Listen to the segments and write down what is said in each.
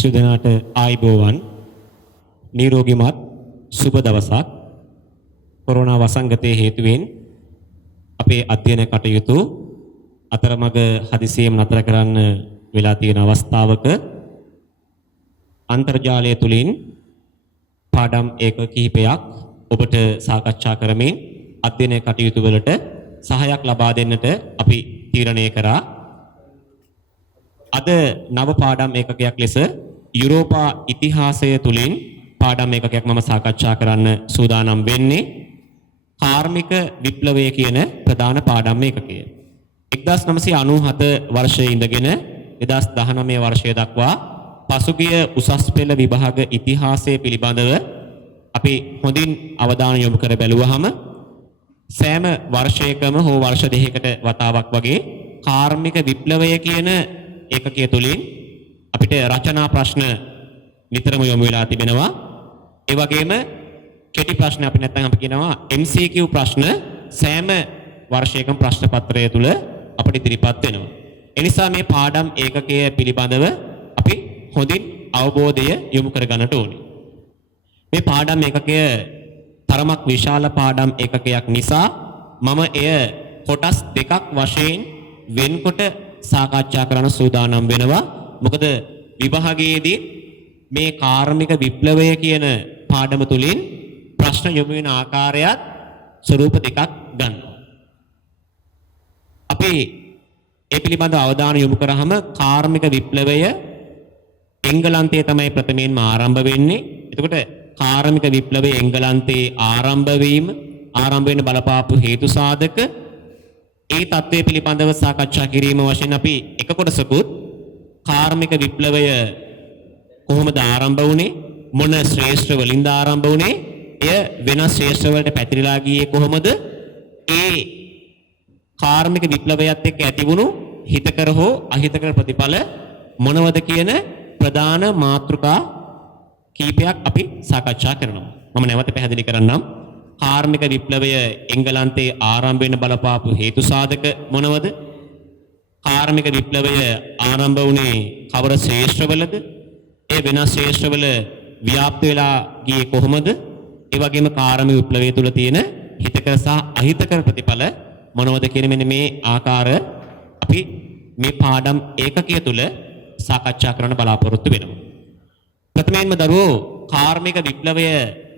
සියදෙනාට ආයිබෝවන් නිරෝගීමත් සුබ දවසක්. කොරෝනා වසංගතයේ හේතුවෙන් අපේ අධ්‍යයන කටයුතු අතරමඟ හදිසියෙම නතර කරන්න වෙලා තියෙන අවස්ථාවක අන්තර්ජාලය තුලින් පාඩම් ඒක කිහිපයක් ඔබට සාකච්ඡා කරමින් අධ්‍යයන කටයුතු වලට සහායක් ලබා දෙන්නට අපි තීරණය කරා. අද නව පාඩම් ඒකකයක් ලෙස යුරෝපා ඉතිහාසය තුලින් පාඩම් ඒකකයක් මම සාකච්ඡා කරන්න සූදානම් වෙන්නේ. කාර්මික විප්ලවය කියන ප්‍රධාන පාඩම් ඒකකය. 1997 වර්ෂයේ ඉඳගෙන 2019 වර්ෂය දක්වා පසුගිය උසස් පෙළ විභාග ඉතිහාසය පිළිබඳව අපි හොඳින් අවධානය යොමු කර බැලුවහම සෑම වර්ෂයකම හෝ වර්ෂ දෙකකට වතාවක් වගේ කාර්මික විප්ලවය කියන ඒකකය තුලින් අපිට රචනා ප්‍රශ්න නිතරම යොමු වෙලා තිබෙනවා. ඒ වගේම කෙටි ප්‍රශ්න අපි නැත්නම් අපි කියනවා MCQ ප්‍රශ්න සෑම වර්ෂයකම ප්‍රශ්න පත්‍රය තුල අපිට ඉදිරිපත් වෙනවා. ඒ නිසා මේ පාඩම් ඒකකය පිළිබඳව අපි හොඳින් අවබෝධය යොමු කර ගන්නට ඕනේ. මේ පාඩම් ඒකකය තරමක් විශාල පාඩම් ඒකකයක් නිසා මම එය කොටස් දෙකක් වශයෙන් වෙන්කොට සාකච්ඡා කරන්න සූදානම් වෙනවා. මොකද විභාගයේදී මේ කාර්මික විප්ලවය කියන පාඩම තුලින් ප්‍රශ්න යොමු වෙන ආකාරයත් ස්වරූප දෙකක් ගන්නවා. අපි ඒ පිළිබඳව අවධානය යොමු කරාම කාර්මික විප්ලවය එංගලන්තයේ තමයි ප්‍රථමයෙන්ම ආරම්භ වෙන්නේ. එතකොට කාර්මික විප්ලවය එංගලන්තයේ ආරම්භ වෙන බලපාපු හේතු සාධක ඒ தત્ත්වය පිළිබඳව සාකච්ඡා කිරීම වශයෙන් අපි එක කොටසකුත් කාර්මික විප්ලවය කොහොමද ආරම්භ වුනේ, මොන ශ්‍රේෂ්ඨ වලින්ද ආරම්භ වුනේ, එය වෙනස් ශ්‍රේෂ්ඨ වලට පැතිරලා ගියේ කොහොමද, ඒ කාර්මික විප්ලවයත් එක්ක ඇතිවුණු හිතකර හෝ අහිතකර ප්‍රතිඵල මොනවද කියන ප්‍රධාන මාතෘකා කීපයක් අපි සාකච්ඡා කරනවා. මම නැවත පැහැදිලි කරන්නම්. කාර්මික විප්ලවය එංගලන්තයේ ආරම්භ වෙන බලපාපු හේතු සාධක මොනවද? කාර්මික විප්ලවය ආරම්භ වුණේ කවර ශ්‍රේෂ්ඨවලද? ඒ වෙනස් ශ්‍රේෂ්ඨවල ව්‍යාප්ත වෙලා ගියේ කොහොමද? ඒ වගේම කාර්මික විප්ලවය තුල තියෙන හිතකර සහ අහිතකර ප්‍රතිඵල මොනවද කියන මෙන්න මේ ආකාර අපි මේ පාඩම් ඒකකය තුල සාකච්ඡා කරන්න බලාපොරොත්තු වෙනවා. ප්‍රථමයෙන්ම දරුවෝ කාර්මික විප්ලවය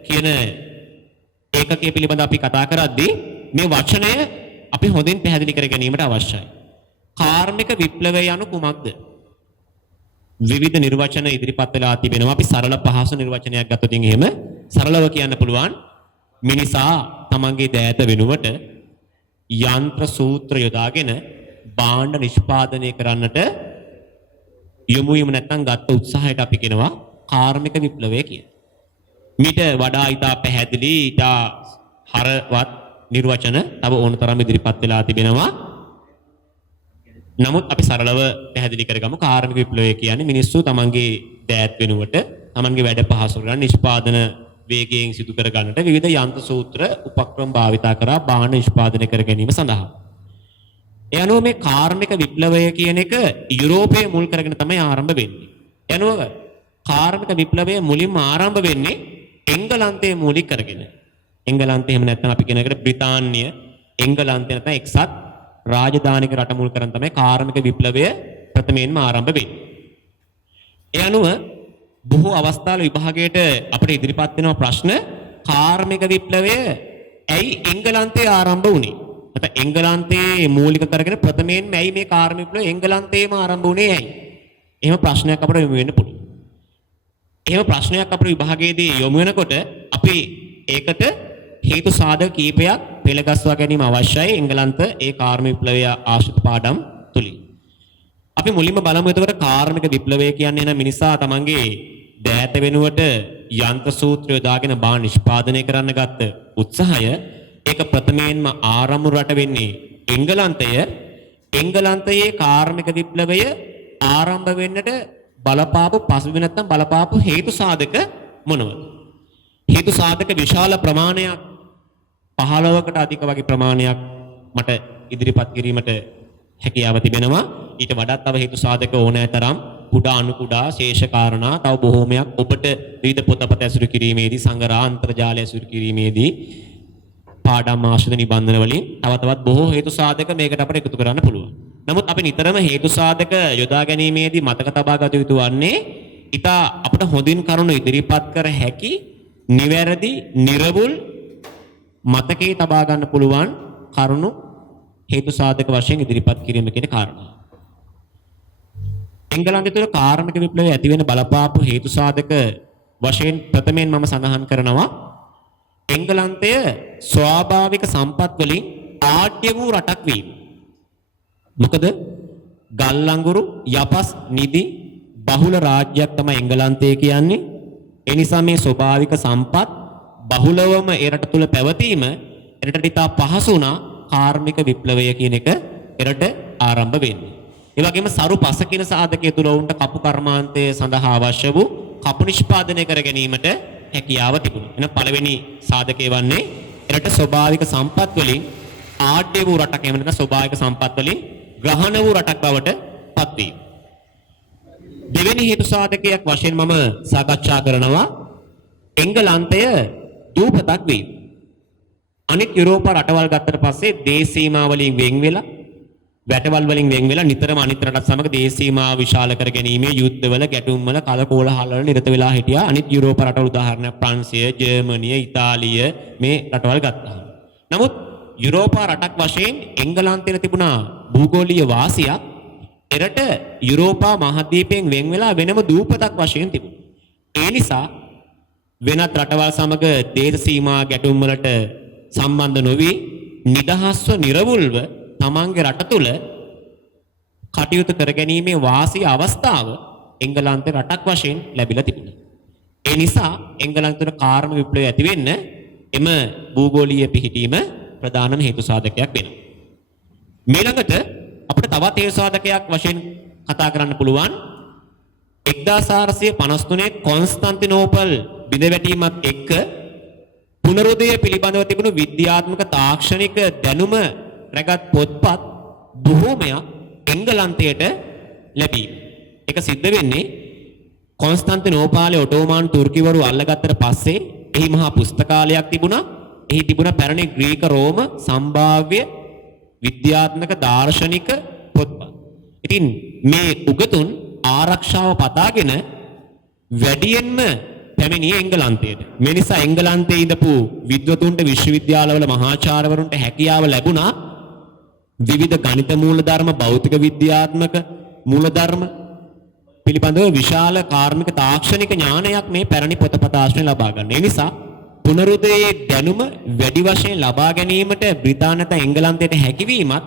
කියන ඒකකය පිළිබඳව අපි කතා කරද්දී මේ වචනය අපි හොඳින් පැහැදිලි කර ගැනීමට අවශ්‍යයි. කාර්මික විප්ලවය යනු කුමක්ද? විවිධ නිර්වචන ඉදිරිපත් වෙලා තිබෙනවා. අපි සරල පහසු නිර්වචනයක් ගත්තොත් එහෙම සරලව කියන්න පුළුවන් මිනිසා තමන්ගේ දෑත වෙනුවට යන්ත්‍ර සූත්‍ර යොදාගෙන භාණ්ඩ නිෂ්පාදනය කරන්නට යොමු වීම නැත්නම් ගත්ත උත්සාහයට අපි කියනවා කාර්මික විප්ලවය කියලා. මීට වඩා ඉතා පැහැදිලි ඉතා හරවත් නිර්වචන තව ඕනතරම් ඉදිරිපත් වෙලා තිබෙනවා. නමුත් අපි සරලව පැහැදිලි කරගමු. කාර්මික විප්ලවය කියන්නේ මිනිස්සු තමන්ගේ දෑත් වෙනුවට තමන්ගේ වැඩ පහසු කරගන්න නිෂ්පාදන වේගයෙන් සිදු කර ගන්නට විවිධ යන්ත්‍ර සූත්‍ර උපක්‍රම භාවිතා කරා භාණ්ඩ නිෂ්පාදනය කර ගැනීම සඳහා. ඒ අනුව මේ කාර්මික විප්ලවය කියන එක යුරෝපයේ මුල් කරගෙන තමයි ආරම්භ වෙන්නේ. ඒ අනුව කාර්මික විප්ලවය මුලින්ම ආරම්භ වෙන්නේ එංගලන්තයේ මූලික කරගෙන. එංගලන්තය එහෙම නැත්නම් අපි කියන එකට බ්‍රිතාන්‍ය එංගලන්තය නැත්නම් එක්සත් රාජධානික රට මුල් කරන් තමයි කාර්මික විප්ලවය ප්‍රථමයෙන්ම ආරම්භ වෙන්නේ. ඒ අනුව බොහෝ අවස්ථාවල විභාගයට අපිට ඉදිරිපත් වෙන ප්‍රශ්න කාර්මික විප්ලවය ඇයි එංගලන්තයේ ආරම්භ වුනේ? නැත්නම් එංගලන්තයේ මූලික කරගෙන ප්‍රථමයෙන්ම ඇයි මේ කාර්මික විප්ලවය එංගලන්තයේම ආරම්භ වුනේ ඇයි? එහෙම ප්‍රශ්නයක් අපිට යොමු වෙන්න පුළුවන්. එහෙම ප්‍රශ්නයක් අපේ විභාගයේදී යොමු වෙනකොට අපි ඒකට හේතු සාධක කීපයක් පෙළගස්වා ගැනීම අවශ්‍යයි එංගලන්ත ඒ කාර්මික විප්ලවය ආශ්‍රිත පාඩම් තුලින්. අපි මුලින්ම බලමු එතකොට කාර්මික විප්ලවය කියන්නේ නම් මිනිසා තමන්ගේ දෑත වෙනුවට යන්ත්‍ර සූත්‍ර යොදාගෙන භාණ්ඩ නිෂ්පාදනය කරන්න ගත්ත උත්සාහය ඒක ප්‍රථමයෙන්ම ආරම්භ රට වෙන්නේ එංගලන්තය. එංගලන්තයේ කාර්මික විප්ලවය ආරම්භ වෙන්නට බලපාපු පසුබිම නැත්නම් බලපාපු හේතු සාධක මොනවද? හේතු සාධක විශාල ප්‍රමාණයක් 15කට අධික වගේ ප්‍රමාණයක් මට ඉදිරිපත් කිරීමට හැකියාව තිබෙනවා. ඊට වඩා තව හේතු සාධක ඕනෑ තරම් කුඩා අනු කුඩා ශේෂ කාරණා තව බොහෝමයක් ඔබට විවිධ පොතපත ඇසුරු කිරීමේදී සංගරා අන්තර්ජාලය ඇසුරු කිරීමේදී පාඩම් ආශ්‍රිත නිබන්ධන වලින් තව තවත් බොහෝ හේතු සාධක මේකට අපිට එකතු කරන්න පුළුවන්. නමුත් අපි නිතරම හේතු සාධක යොදා ගැනීමේදී මතක තබා ගත යුතු වන්නේ ඊට අපිට හොඳින් කරුණු ඉදිරිපත් කර හැකි නිවැරදි නිර්වුල් මතකයේ තබා ගන්න පුළුවන් කරුණු හේතු සාධක වශයෙන් ඉදිරිපත් කිරීම කියන කාරණා. එංගලන්තය තුළ කාර්මික විප්ලවය ඇති වෙන බලපාපු හේතු සාධක වශයෙන් ප්‍රථමයෙන් මම සඳහන් කරනවා එංගලන්තය ස්වාභාවික සම්පත් වලින් ආඩ්‍ය වූ රටක් වීම. මොකද ගල් අඟුරු යපස් නිදි බහුල රාජ්‍යයක් තමයි එංගලන්තය කියන්නේ. ඒ නිසා මේ ස්වභාවික සම්පත් බහුලවම ඒ රට තුළ පැවතීම එරටට ඉතා පහසු වුණා කාර්මික විප්ලවය කියන එක එරට ආරම්භ වෙන්නේ. ඒ වගේම සරු පසකින සාධකයේ තුල උන්ට කපු කර්මාන්තය සඳහා අවශ්‍ය වූ කපු නිෂ්පාදනය කර ගැනීමට හැකියාව තිබුණා. එන පළවෙනි සාධකය වන්නේ එරට ස්වභාවික සම්පත් වලින් ආඩ්‍ය වූ රටක් එහෙම නැත්නම් ස්වභාවික සම්පත් වලින් ග්‍රහණ වූ රටක් බවට පත්වීම. දෙවෙනි හේතු සාධකයක් වශයෙන් මම සාකච්ඡා කරනවා එංගලන්තය දූපතක් වීම. අනිත් යුරෝපා රටවල් ගත්තට පස්සේ දේශීමා වලින් වෙන් වෙලා වැටවල් වලින් වෙන් වෙලා නිතරම අනිත් රටත් සමග දේශීමා විශාල කර ගැනීමේ යුද්ධවල ගැටුම්වල කලකෝලහල වල නිරත වෙලා හිටියා. අනිත් යුරෝපා රටවල් උදාහරණයක් ප්‍රංශය, ජර්මනිය, ඉතාලිය මේ රටවල් ගත්තා. නමුත් යුරෝපා රටක් වශයෙන් එංගලන්තයේ තිබුණා භූගෝලීය වාසියක් එරට යුරෝපා මහද්වීපයෙන් වෙන් වෙලා වෙනම දූපතක් වශයෙන් තිබුණා. ඒ නිසා වෙනත් රටවල් සමග දේශ සීමා ගැටුම් වලට සම්බන්ධ නොවි නිදහස්ව නිර්වුල්ව තමන්ගේ රට තුළ කටයුතු කර ගැනීමේ වාසිය අවස්ථාව එංගලන්තේ රටක් වශයෙන් ලැබිලා තිබුණා. ඒ නිසා එංගලන්තේ කාර්මික විප්ලවය ඇති වෙන්න එම භූගෝලීය පිහිටීම ප්‍රධානම හේතු සාධකයක් වෙනවා. ඊළඟට අපිට තවත් හේතු සාධකයක් වශයෙන් කතා කරන්න පුළුවන් 1453 කොන්ස්ටන්තිනෝපල් බිඳවැටීමත් එක්ක පුනරුදය පිළිබඳව තිබුණු විද්‍යාත්මක තාක්ෂණික දැනුම රැගත් පොත්පත් බොහෝමයක් එංගලන්තයට ලැබීම. ඒක සිද්ධ වෙන්නේ කොන්ස්ටන්තිනෝපාලයේ ඔටෝමාන් තුර්කිවරු අල්ලගත්තට පස්සේ එහි මහා පුස්තකාලයක් තිබුණා. එහි තිබුණ පැරණි ග්‍රීක රෝම සම්භාව්‍ය විද්‍යාත්මක දාර්ශනික පොත්පත්. ඉතින් මේ උගතුන් ආරක්ෂාව පතාගෙන වැඩියෙන්ම පැමිණියේ එංගලන්තයට. මේ නිසා එංගලන්තයේ ඉඳපු විද්වතුන්ට විශ්වවිද්‍යාලවල මහාචාර්යවරුන්ට හැකියාව ලැබුණා විවිධ ගණිත මූලධර්ම, භෞතික විද්‍යාත්මක මූලධර්ම පිළිබඳව විශාල කාර්මික තාක්ෂණික ඥානයක් මේ පැරණි පොතපත ආශ්‍රයෙන් ලබා ගන්න. ඒ නිසා පුනරුදයේ දැනුම වැඩි වශයෙන් ලබා ගැනීමට බ්‍රිතාන්‍යත එංගලන්තයට හැකියවීමත්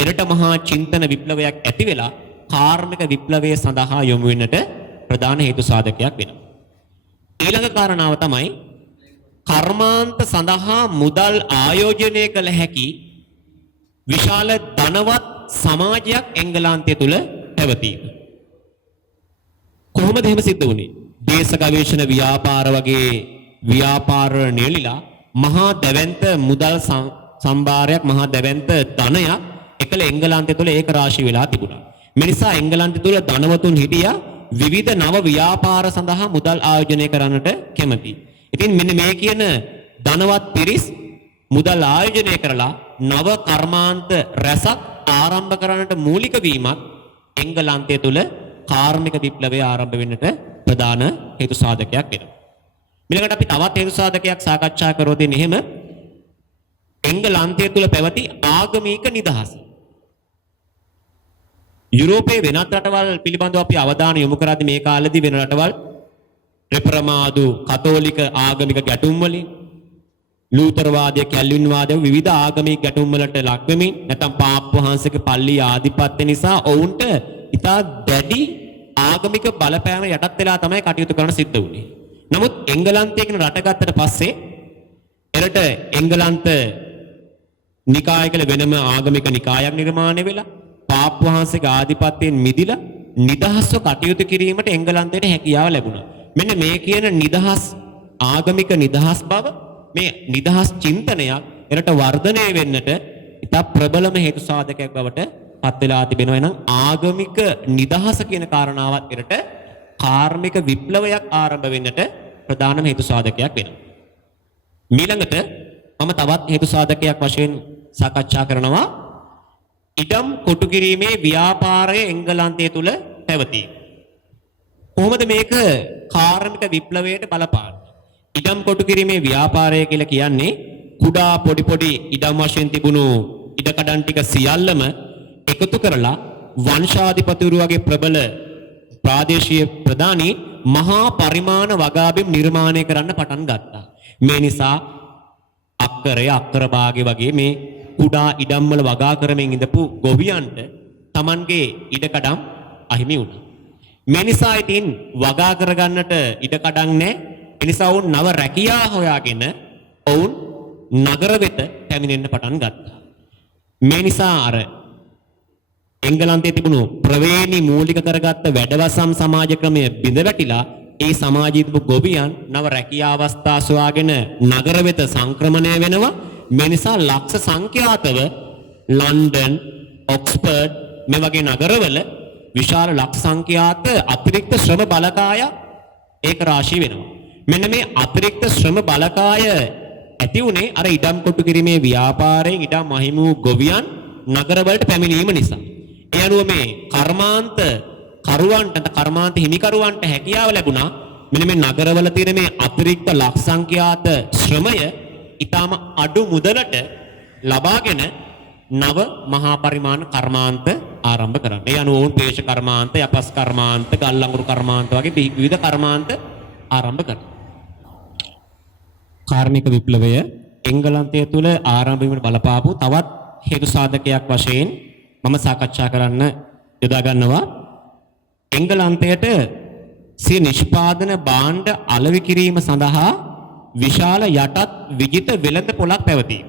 එරට මහා චින්තන විප්ලවයක් ඇති වෙලා කාර්මික විප්ලවය සඳහා යොමු වෙන්නට ප්‍රධාන හේතු සාධකයක් වෙනවා. ඊළඟ කාරණාව තමයි කර්මාන්ත සඳහා මුදල් ආයෝජනය කළ හැකි විශාල ධනවත් සමාජයක් එංගලන්තය තුල පැවතීම. කොහොමද එහෙම සිද්ධ වුනේ? දේශ ගවේෂණ ව්‍යාපාර වගේ ව්‍යාපාර නියලිලා මහා දැවැන්ත මුදල් සම්භාරයක්, මහා දැවැන්ත ධනයක් එකල එංගලන්තය තුල ඒක රාශී වෙලා තිබුණා. මේ නිසා එංගලන්තය තුල ධනවතුන් හිටියා විවිධ නව ව්‍යාපාර සඳහා මුදල් ආයෝජනය කරන්නට කැමති. ඉතින් මෙන්න මේ කියන ධනවත් පිරිස් මුදල් ආයෝජනය කරලා නව කර්මාන්ත රැසක් ආරම්භ කරන්නට මූලික වීමත් එංගලන්තය තුල කාර්මික විප්ලවය ආරම්භ වෙන්නට ප්‍රධාන හේතු සාධකයක් වෙනවා. ඊළඟට අපි තවත් හේතු සාධකයක් සාකච්ඡා කරොත් එහෙම එංගලන්තය තුල පැවති ආගමික නිදහස. යුරෝපයේ වෙනත් රටවල් පිළිබඳව අපි අවධානය යොමු කරද්දී මේ කාලෙදී වෙන රටවල් රෙපරමාදු කතෝලික ආගමික ගැටුම් වලින් ලූතර් වාදය, කැල්වින් වාදය විවිධ ආගමික ගැටුම් වලට ලක් වෙමින් නැත්නම් පාප් වහන්සේගේ පල්ලි ආධිපත්‍ය නිසා ඔවුන්ට ඉතා දැඩි ආගමික බලපෑම යටත් වෙලා තමයි කටයුතු කරන්න සිද්ධ වුනේ. නමුත් එංගලන්තයේ කියන රට ගත්තට පස්සේ එරට එංගලන්ත නිකායකල වෙනම ආගමික නිකායක් නිර්මාණය වෙලා පාප් වහන්සේගේ ආධිපත්‍යයෙන් මිදිලා නිදහස්ව කටයුතු කිරීමට එංගලන්තයට හැකියාව ලැබුණා. මෙන්න මේ කියන නිදහස් ආගමික නිදහස් බව, මේ නිදහස් චින්තනයක් එරට වර්ධනය වෙන්නට ඉතා ප්‍රබලම හේතු සාධකයක් බවට පත් වෙලා තිබෙනවා. එහෙනම් ආගමික නිදහස කියන කාරණාවත් එරට කාර්මික විප්ලවයක් ආරම්භ වෙන්නට ප්‍රධානම හේතු සාධකයක් වෙනවා. ඊළඟට මම තවත් හේතු සාධකයක් වශයෙන් සාකච්ඡා කරනවා ඉඩම් කොටු කිරීමේ ව්‍යාපාරය එංගලන්තය තුල පැවතීම. කොහොමද මේක කාර්මික විප්ලවයට බලපාන්නේ? ඉඩම් කොටු කිරීමේ ව්‍යාපාරය කියලා කියන්නේ කුඩා පොඩි ඉඩම් වශයෙන් තිබුණු ඉඩකඩම් ටික සියල්ලම එකතු කරලා වංශාධිපතිවරු වගේ ප්‍රබල ප්‍රාදේශීය ප්‍රධානී මහා පරිමාණ වගාබිම් නිර්මාණය කරන්න පටන් ගත්තා. මේ නිසා අක්කරය අක්කර භාගය වගේ මේ කුඩා ඉඩම් වල වගා කරමින් ඉඳපු ගොවියන්ට Tamanගේ ඉඩකඩම් අහිමි වුණා. මේ නිසා ඉතින් වගා කරගන්නට ඉඩකඩම් නැහැ. ඒ නිසා වුන් නව රැකියා හොයාගෙන ඔවුන් නගර වෙත පැමිණෙන්න පටන් ගත්තා. මේ නිසා අර එංගලන්තයේ තිබුණු ප්‍රවේණි මූලික කරගත්ත වැඩවසම් සමාජ ක්‍රමය බිඳ වැටිලා ඒ සමාජයේ තිබු ගොවියන් නව රැකියා අවස්ථා සොයාගෙන නගර වෙත සංක්‍රමණය වෙනවා. මේ නිසා ලක්ෂ සංඛ්‍යාතව ලන්ඩන්, ඔක්ස්ෆර්ඩ් මේ වගේ නගරවල විශාල ලක්ෂ සංඛ්‍යාත අතිරික්ත ශ්‍රම බලකාය ඒක රාශී වෙනවා. මෙන්න මේ අතිරික්ත ශ්‍රම බලකාය ඇති උනේ අර ඉඩම් කොටු කිරීමේ ව්‍යාපාරයෙන් ඉඩම් අහිමි වූ ගොවියන් නගරවලට පැමිණීම නිසා. ඒ අනුව මේ කර්මාන්ත කරුවන්ට කර්මාන්ත හිමිකරුවන්ට හැකියාව ලැබුණා මෙන්න මේ නගරවල තියෙන මේ අතිරික්ත ලක්ෂ සංඛ්‍යාත ශ්‍රමය ඊටම අඩු මුදලට ලබාගෙන නව මහා පරිමාණ කර්මාන්ත ආරම්භ කරන්න. ඒ අනුව වුන් පේශ කර්මාන්ත, යපස් කර්මාන්ත, ගල් අඟුරු කර්මාන්ත වගේ විවිධ කර්මාන්ත ආරම්භ කරනවා. කාර්මික විප්ලවය එංගලන්තය තුල ආරම්භ වීමට බලපාපු තවත් හේතු සාධකයක් වශයෙන් මම සාකච්ඡා කරන්න යොදා ගන්නවා. එංගලන්තයට සිය නිෂ්පාදන භාණ්ඩ අලෙවි කිරීම සඳහා විශාල යටත් විජිත වෙළඳ පොළක් පැවතීම.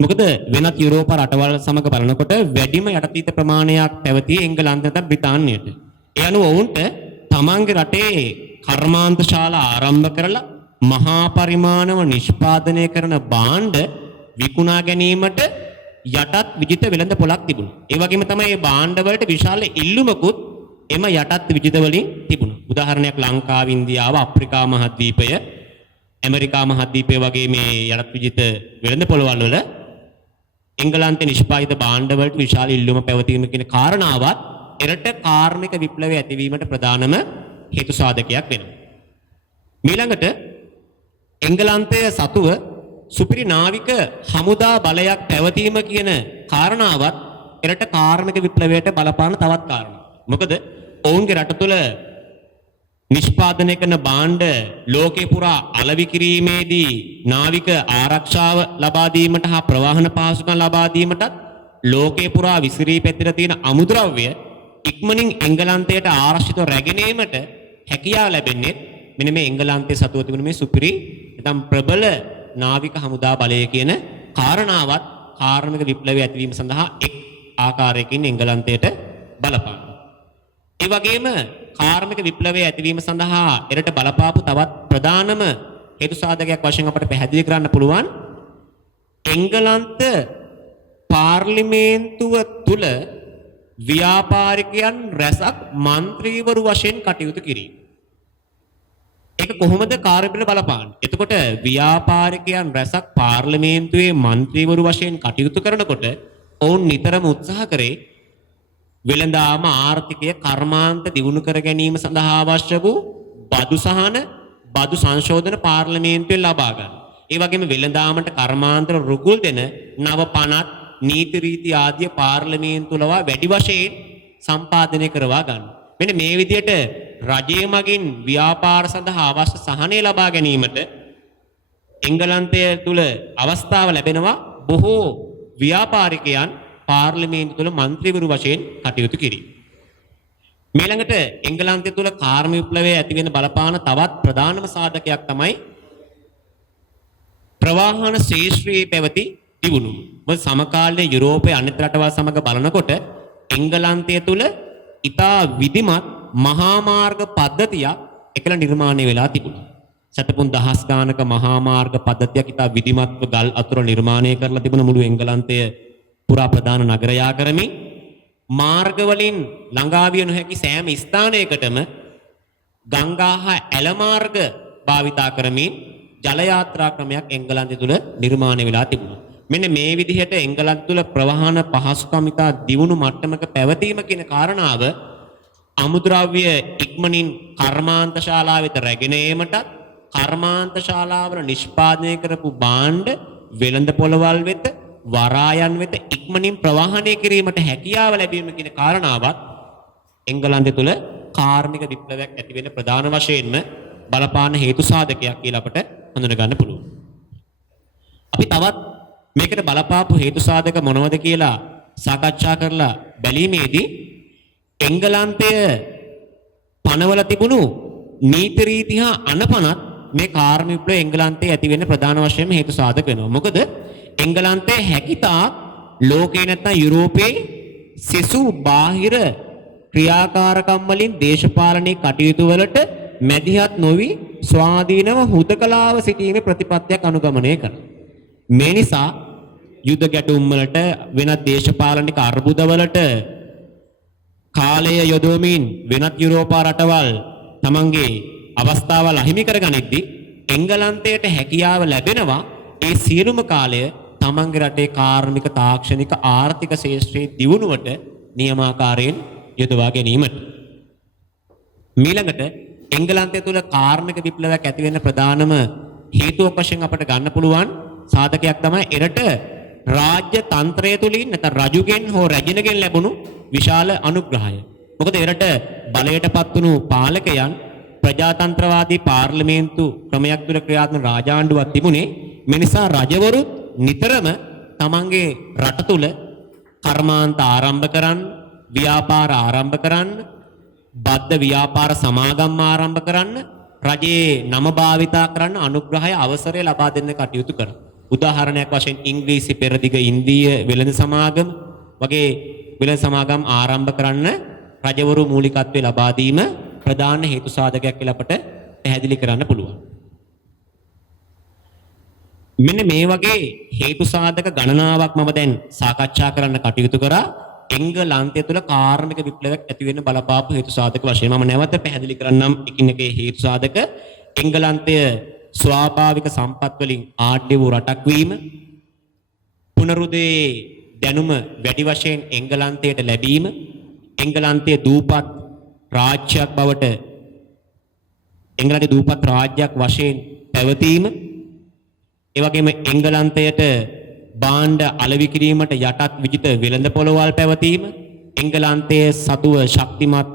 මොකද වෙනත් යුරෝපා රටවල් සමග බලනකොට වැඩිම යටතීත ප්‍රමාණයක් පැවතියේ එංගලන්තයට බ්‍රිතාන්‍යයට. ඒ අනුව ඔවුන්ට තමන්ගේ රටේ කර්මාන්ත ශාලා ආරම්භ කරලා මහා පරිමාණව නිෂ්පාදනය කරන භාණ්ඩ විකුණා ගැනීමට යටත් විජිත වෙළඳ පොළක් තිබුණා. ඒ වගේම තමයි මේ භාණ්ඩ වලට විශාල ඉල්ලුමකුත් එම යටත් විජිත වලින් තිබුණා. උදාහරණයක් ලංකාව, ඉන්දියාව, අප්‍රිකා මහද්වීපය, ඇමරිකා මහද්වීපය වගේ මේ යටත් විජිත වෙළඳ පොළවල් වල එංගලන්තේ නිෂ්පාදිත භාණ්ඩ වලට විශාල ඉල්ලුම පැවතීම කියන කාරණාවත් එරට කාර්මික විප්ලවය ඇතිවීමට ප්‍රධානම හේතු සාධකයක් වෙනවා. ඊළඟට එංගලන්තය සතුව සුපිරි නාවික හමුදා බලයක් පැවතීම කියන කාරණාවත් එරට කාර්මික විප්ලවයට බලපාන තවත් කාරණාවක්. මොකද ඔවුන්ගේ රට තුළ නිෂ්පාදනය කරන භාණ්ඩ ලෝකේ පුරා අලෙවි කිරීමේදී නාවික ආරක්ෂාව ලබා දීමට හා ප්‍රවාහන පහසුකම් ලබා දීමටත් ලෝකේ පුරා විසිරී පැතිර තියෙන අමුද්‍රව්‍ය ඉක්මනින් එංගලන්තයට ආරක්ෂිතව රැගෙනීමට හැකියාව ලැබෙන්නේ මෙන්න මේ එංගලන්තයේ සතුව තිබුණ මේ සුපිරි නැත්නම් ප්‍රබල නාවික හමුදා බලය කියන කාරණාවත් කාර්මික විප්ලවය ඇතිවීම සඳහා එක් ආකාරයකින් එංගලන්තයට බලපානවා. ඒ වගේම කාර්මික විප්ලවය ඇතිවීම සඳහා එරට බලපාපු තවත් ප්‍රධානම හේතු සාධකයක් වශයෙන් අපට පැහැදිලි කරන්න පුළුවන් එංගලන්ත පාර්ලිමේන්තුව තුල ව්‍යාපාරිකයන් රැසක් മന്ത്രിවරු වශයෙන් කටයුතු කිරීම. ඒක කොහොමද කාර්යබල බලපාන්නේ? එතකොට ව්‍යාපාරිකයන් රැසක් පාර්ලිමේන්තුවේ മന്ത്രിවරු වශයෙන් කටයුතු කරනකොට ඔවුන් නිතරම උත්සාහ කරේ වෙළඳාම ආර්ථිකය කර්මාන්ත දියුණු කර ගැනීම සඳහා අවශ්‍ය වූ බදු සහන බදු සංශෝධන පාර්ලිමේන්තුවෙන් ලබා ගන්න. ඒ වගේම වෙළඳාමට කර්මාන්ත රුකුල් දෙන නව පනත් නීති රීති ආදී පාර්ලිමේන්තුවල වැඩි වශයෙන් සම්පාදනය කරවා ගන්න. මෙන්න මේ විදිහට රජයේ මගින් ව්‍යාපාර සඳහා අවශ්‍ය සහනය ලබා ගැනීමට එංගලන්තය තුල අවස්ථාව ලැබෙනවා බොහෝ ව්‍යාපාරිකයන් පාර්ලිමේන්තු තුල മന്ത്രിවරු වශයෙන් කටයුතු කිරීම. ඊළඟට එංගලන්තය තුල කාර්මික විප්ලවය ඇති වෙන බලපාන තවත් ප්‍රධානම සාධකයක් තමයි ප්‍රවාහන ශේෂ්ත්‍රයේ පැවති දියුණුව. මොකද සමකාලීන යුරෝපයේ අනෙක් රටවල් සමග බලනකොට එංගලන්තය තුල ඉතා විධිමත් මහා මාර්ග පද්ධතියක් එකල නිර්මාණය වෙලා තිබුණා. සතපුන් දහස් ගානක මහා මාර්ග පද්ධතියක් ඉතා විධිමත්ව ගල් අතුර නිර්මාණය කරලා තිබුණ මුළු එංගලන්තය පුරා ප්‍රධාන නගර යා කරමින් මාර්ග වලින් ළඟා විය නොහැකි සෑම ස්ථානයකටම ගංගා හා ඇල මාර්ග භාවිතා කරමින් ජල යාත්‍රා ක්‍රමයක් එංගලන්තය තුල නිර්මාණය වෙලා තිබුණා. මෙන්න මේ විදිහට එංගලන්ත තුල ප්‍රවාහන පහසුකම් ඉතා දියුණු මට්ටමක පැවතීම කියන කාරණාව අමුද්‍රව්‍ය ඉක්මනින් කර්මාන්ත ශාලාව වෙත රැගෙන ඒමටත් කර්මාන්ත ශාලාවල නිෂ්පාදනය කරපු භාණ්ඩ වෙළඳ පොළවල් වෙත වරායන් වෙත ඉක්මනින් ප්‍රවාහනය කිරීමට හැකියාව ලැබීම කියන කාරණාවත් එංගලන්තය තුල කාර්මික විප්ලවයක් ඇති වෙන ප්‍රධාන වශයෙන්ම බලපාන හේතු සාධකයක් කියලා අපට හඳුනා ගන්න පුළුවන්. අපි තවත් මේකට බලපාපු හේතු සාධක මොනවද කියලා සාකච්ඡා කරලා බැලීමේදී එංගලන්තය පනවල තිබුණු නීති රීති හා අනපනත් මේ කාර්මික විප්ලවය එංගලන්තයේ ඇති වෙන ප්‍රධාන වශයෙන්ම හේතු සාධක වෙනවා. මොකද එංගලන්තයේ හැකිතා ලෝකේ නැත්නම් යුරෝපයේ සෙසු බාහිර ක්‍රියාකාරකම් වලින් දේශපාලනීය කටයුතු වලට මැදිහත් නොවි ස්වාධීනව හුදකලාව සිටීමේ ප්‍රතිපත්තියක් අනුගමනය කරනවා. මේ නිසා යුද්ධ ගැටුම් වලට වෙනත් දේශපාලනික අර්බුද වලට කාලය යොදවමින් වෙනත් යුරෝපා රටවල් තමන්ගේ අවස්ථාවල් අහිමි කරගනිද්දී එංගලන්තයට හැකියාව ලැබෙනවා ඒ සියලුම කාලය තමන්ගේ රටේ කාර්මික තාක්ෂණික ආර්ථික ශාස්ත්‍රයේ දියුණුවට නියමාකාරයෙන් යොදවා ගැනීමට. ඊළඟට එංගලන්තය තුළ කාර්මික විප්ලවයක් ඇති වෙන්න ප්‍රධානම හේතුවක් වශයෙන් අපට ගන්න පුළුවන් සාධකයක් තමයි එරට රාජ්‍ය තන්ත්‍රය තුලින් නැත්නම් රජුගෙන් හෝ රැජිනගෙන් ලැබුණු විශාල අනුග්‍රහය. මොකද එරට බලයටපත් වුණු පාලකයන් ප්‍රජාතන්ත්‍රවාදී පාර්ලිමේන්තු ක්‍රමයක් තුළ ක්‍රියාත්මක රාජාණ්ඩුවක් තිබුණේ. මේ නිසා රජවරු නිතරම තමන්ගේ රට තුළ කර්මාන්ත ආරම්භ කරන්න, ව්‍යාපාර ආරම්භ කරන්න, බද්ධ ව්‍යාපාර සමාගම් ආරම්භ කරන්න, රජයේ නම භාවිතා කරන්න අනුග්‍රහය අවසරය ලබා දෙන්න කටයුතු කරා. උදාහරණයක් වශයෙන් ඉංග්‍රීසි පෙරදිග ඉන්දීය වෙළඳ සමාගම වගේ වෙළඳ සමාගම් ආරම්භ කරන්න රජවරු මූලිකත්වය ලබා දීම ප්‍රධාන හේතු සාධකයක් කියලා අපට පැහැදිලි කරන්න පුළුවන්. මෙන්න මේ වගේ හේතු සාධක ගණනාවක් මම දැන් සාකච්ඡා කරන්න කටයුතු කරා. එංගලන්තය තුළ කාර්මික විප්ලවයක් ඇති වෙන්න බලපාපු හේතු සාධක වශයෙන් මම නැවත පැහැදිලි කරන්නම්. එකින් එක හේතු සාධක එංගලන්තය ස්වාභාවික සම්පත් වලින් ආඩ්‍ය වූ රටක් වීම, පුනරුදේ දැනුම වැඩි වශයෙන් එංගලන්තයට ලැබීම, එංගලන්තයේ දූපත් රාජ්‍යයක් බවට එංගලන්තයේ දූපත් රාජ්‍යයක් වශයෙන් පැවතීම, ඒ වගේම එංගලන්තයට භාණ්ඩ අලෙවි කිරීමට යටත් විජිත වෙළඳ පොළවල් පැවතීම, එංගලන්තයේ සතුව ශක්තිමත්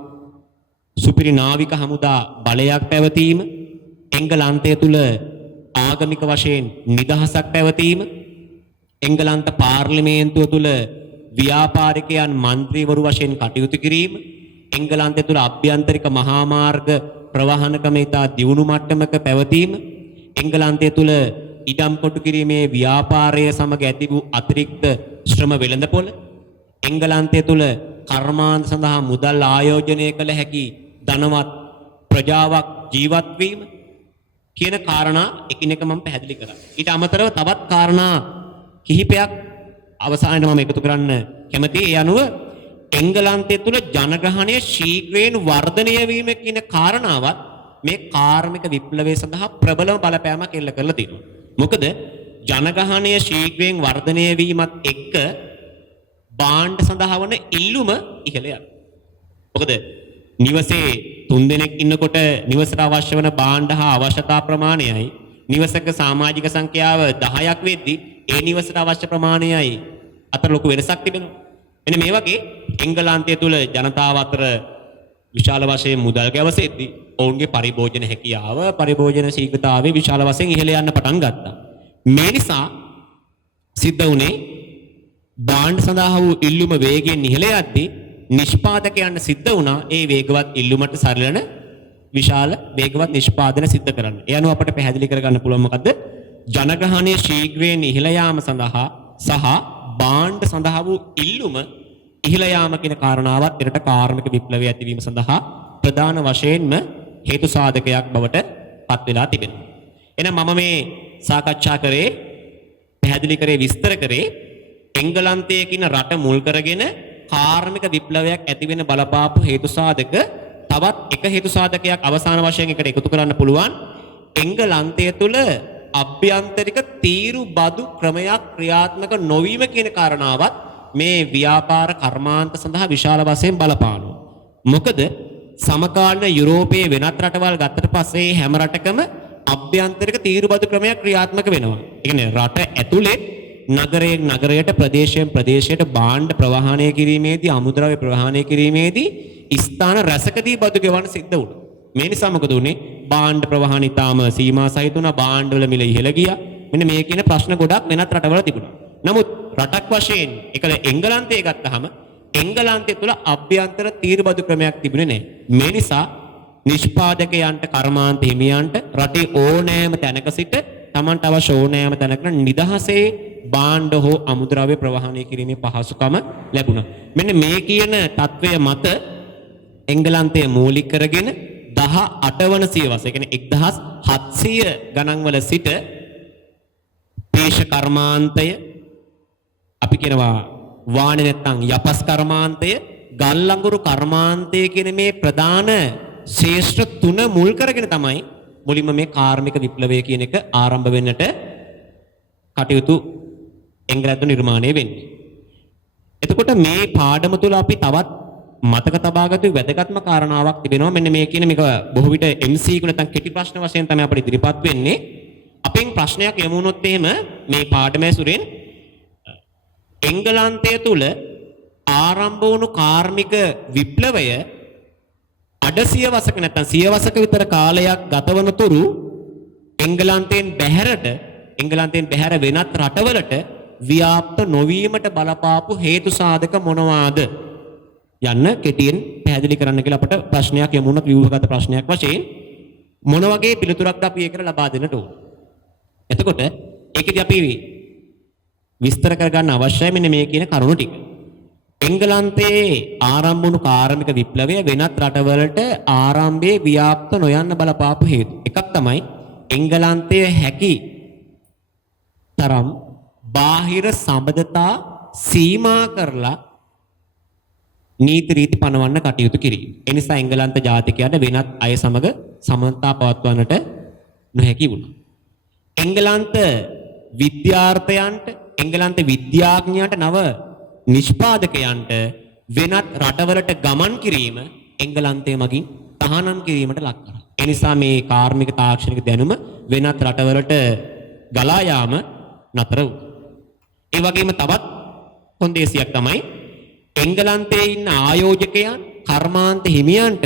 සුපිරි නාවික හමුදා බලයක් පැවතීම, එංගලන්තය තුල ආගමික වශයෙන් නිදහසක් පැවතීම, එංගලන්ත පාර්ලිමේන්තුව තුල ව්‍යාපාරිකයන් මන්ත්‍රීවරු වශයෙන් කටයුතු කිරීම, එංගලන්තය තුල අභ්‍යන්තරික මහා මාර්ග ප්‍රවාහන ක්‍රමයතා දියුණු මට්ටමක පැවතීම, එංගලන්තය තුල ඉඩම් කොටු කිරීමේ ව්‍යාපාරය සමග ඇති වූ අතිරික්ත ශ්‍රම වෙළඳපොළ, එංගලන්තය තුල කර්මාන්ත සඳහා මුදල් ආයෝජනය කළ හැකි ධනවත් ප්‍රජාවක් ජීවත් වීම කියන කාරණා එකිනෙක මම පැහැදිලි කරා. ඊට අමතරව තවත් කාරණා කිහිපයක් අවසානයේ මම එකතු කරන්න කැමතියි. ඒ අනුව එංගලන්තය තුල ජනගහනය ශීඝ්‍රයෙන් වර්ධනය වීම කියන කාරණාවත් මේ කාර්මික විප්ලවය සඳහා ප්‍රබලව බලපෑමක් එල්ල කරලා තියෙනවා. මොකද ජනගහනය ශීඝ්‍රයෙන් වර්ධනය වීමත් එක්ක භාණ්ඩ සඳහා වන ඉල්ලුම ඉහළ යනවා. මොකද නිවසේ 3 දෙනෙක් ඉන්නකොට නිවසට අවශ්‍ය වන භාණ්ඩ හා අවශ්‍යතා ප්‍රමාණයයි නිවසක සමාජික සංඛ්‍යාව 10ක් වෙද්දී ඒ නිවසට අවශ්‍ය ප්‍රමාණයයි අතර ලොකු වෙනසක් තිබෙනවා. එන්න මේ වගේ එංගලන්තය තුල ජනතාව අතර විශාල වශයෙන් මුදල් ගැවසෙද්දී ඔවුන්ගේ පරිභෝජන හැකියාව පරිභෝජන ශීඝ්‍රතාවයේ විශාල වශයෙන් ඉහළ යන්න පටන් ගත්තා. මේ නිසා සිද්ධ වුණේ භාණ්ඩ සඳහා වූ ඉල්ලුම වේගයෙන් ඉහළ යද්දී නිෂ්පාදකයන්ට සිද්ධ වුණා ඒ වේගවත් ඉල්ලුමට සරිලන විශාල වේගවත් නිෂ්පාදන සිද්ධ කරන්න. ඒ අනුව අපට පැහැදිලි කරගන්න පුළුවන් මොකද්ද? ජනගහනය ශීඝ්‍රයෙන් ඉහළ යාම සඳහා සහ භාණ්ඩ සඳහා වූ ඉල්ලුම ඉහළ යාම කියන කාරණාවත් එරට කාර්මික විප්ලවය ඇතිවීම සඳහා ප්‍රධාන වශයෙන්ම හේතු සාධකයක් බවට පත් වෙලා තිබෙනවා. එහෙනම් මම මේ සාකච්ඡා කරේ පැහැදිලි කරේ විස්තර කරේ එංගලන්තයේ කියන රට මුල් කරගෙන කාර්මික විප්ලවයක් ඇති වෙන බලපාපු හේතු සාධක තවත් එක හේතු සාධකයක් අවසාන වශයෙන් එකට එකතු කරන්න පුළුවන්. එංගලන්තය තුළ අභ්‍යන්තරික තීරු බදු ක්‍රමයක් ක්‍රියාත්මක නොවීම කියන කාරණාවත් මේ ව්‍යාපාර කර්මාන්ත සඳහා විශාල වශයෙන් බලපානවා. මොකද සමකාලීන යුරෝපයේ වෙනත් රටවල් ගත්තට පස්සේ හැම රටකම අභ්‍යන්තරික තීරු බදු ක්‍රමයක් ක්‍රියාත්මක වෙනවා. ඒ කියන්නේ රට ඇතුලේ නගරයෙන් නගරයට ප්‍රදේශයෙන් ප්‍රදේශයට භාණ්ඩ ප්‍රවාහනය කිරීමේදී අමුද්‍රව්‍ය ප්‍රවාහනය කිරීමේදී ස්ථාන රැසකදී බදු ගෙවන්න සිද්ධ වුණා. මේ නිසා මොකද උනේ? භාණ්ඩ ප්‍රවාහන ඉතාම සීමා සහිත වුණා. භාණ්ඩ වල මිල ඉහළ ගියා. මෙන්න මේ කියන ප්‍රශ්න ගොඩක් වෙනත් රටවල තිබුණා. නමුත් රටක් වශයෙන් එකල එංගලන්තය ගත්තාම එංගලන්තය තුළ අභ්‍යන්තර තීරබදු ක්‍රමයක් තිබුණේ නැහැ. මේ නිසා නිෂ්පාදකයන්ට කර්මාන්ත හිමියන්ට රටේ ඕනෑම තැනක සිට Tamanට අවශ්‍ය ඕනෑම තැනක නිදහසේ භාණ්ඩ හෝ අමුද්‍රව්‍ය ප්‍රවාහනය කිරීමේ පහසුකම ලැබුණා. මෙන්න මේ කියන තත්වය මත එංගලන්තය මූලික කරගෙන 18 වන සියවස, ඒ කියන්නේ 1700 ගණන් වල සිට පේෂ කර්මාන්තය, අපි කියනවා වාණි නැත්නම් යපස් කර්මාන්තය, ගල් අඟුරු කර්මාන්තය කියන මේ ප්‍රධාන ශේෂ්ත්‍ර තුන මුල් කරගෙන තමයි මුලින්ම මේ කාර්මික විප්ලවය කියන එක ආරම්භ වෙන්නට කටයුතු එංගලන්තේ නිර්මාණය වෙන්නේ. එතකොට මේ පාඩම තුළ අපි තවත් මතක තබාගත යුතු වැදගත්ම කාරණාවක් තිබෙනවා. මෙන්න මේ කියන මේක බොහෝ විට MC ක නැත්නම් කෙටි ප්‍රශ්න වශයෙන් තමයි අපිට ඉදිරිපත් වෙන්නේ. අපෙන් ප්‍රශ්නයක් යමු වුණොත් එහෙම මේ පාඩමේ සුරින් එංගලන්තය තුළ ආරම්භ වුණු කාර්මික විප්ලවය අඩ සියවසක නැත්නම් සියවසක විතර කාලයක් ගතවන තුරු එංගලන්තයෙන් බැහැර වෙනත් රටවලට ව්‍යාප්ත නොවීමට බලපාපු හේතු සාධක මොනවාද යන්න කෙටියෙන් පැහැදිලි කරන්න කියලා අපට ප්‍රශ්නයක් යමු වුණත් ව්‍යුහගත ප්‍රශ්නයක් වශයෙන් මොන වගේ පිළිතුරක්ද අපි ඒකට ලබා දෙන්නට ඕන. එතකොට ඒකදී අපි විස්තර කරගන්න අවශ්‍යයි මෙන්න මේ කියන කරුණු ටික. එංගලන්තයේ ආරම්භ වුණු කාර්මික විප්ලවය වෙනත් රටවලට ආරම්භයේ ව්‍යාප්ත නොයන්න බලපාපු හේතු. එකක් තමයි එංගලන්තයේ හැකි තරම් බාහිර සම්බන්ධතා සීමා කරලා නීති රීති පනවන්න කටයුතු කිරීම. ඒ නිසා එංගලන්ත ජාතිකයන්ට වෙනත් අය සමග සමන්තා පවත්වන්නට නොහැකි වුණා. එංගලන්ත විද්‍යාර්ථයන්ට, එංගලන්ත විද්‍යාඥයන්ට, නව නිෂ්පාදකයන්ට වෙනත් රටවලට ගමන් කිරීම එංගලන්තය මගින් තහනම් කිරීමට ලක් කරා. ඒ නිසා මේ කාර්මික තාක්ෂණික දැනුම වෙනත් රටවලට ගලා යාම නතර වුණා. ඒ වගේම තවත් කොන්දේසියක් තමයි එංගලන්තයේ ඉන්න ආයෝජකයන්, කර්මාන්ත හිමියන්ට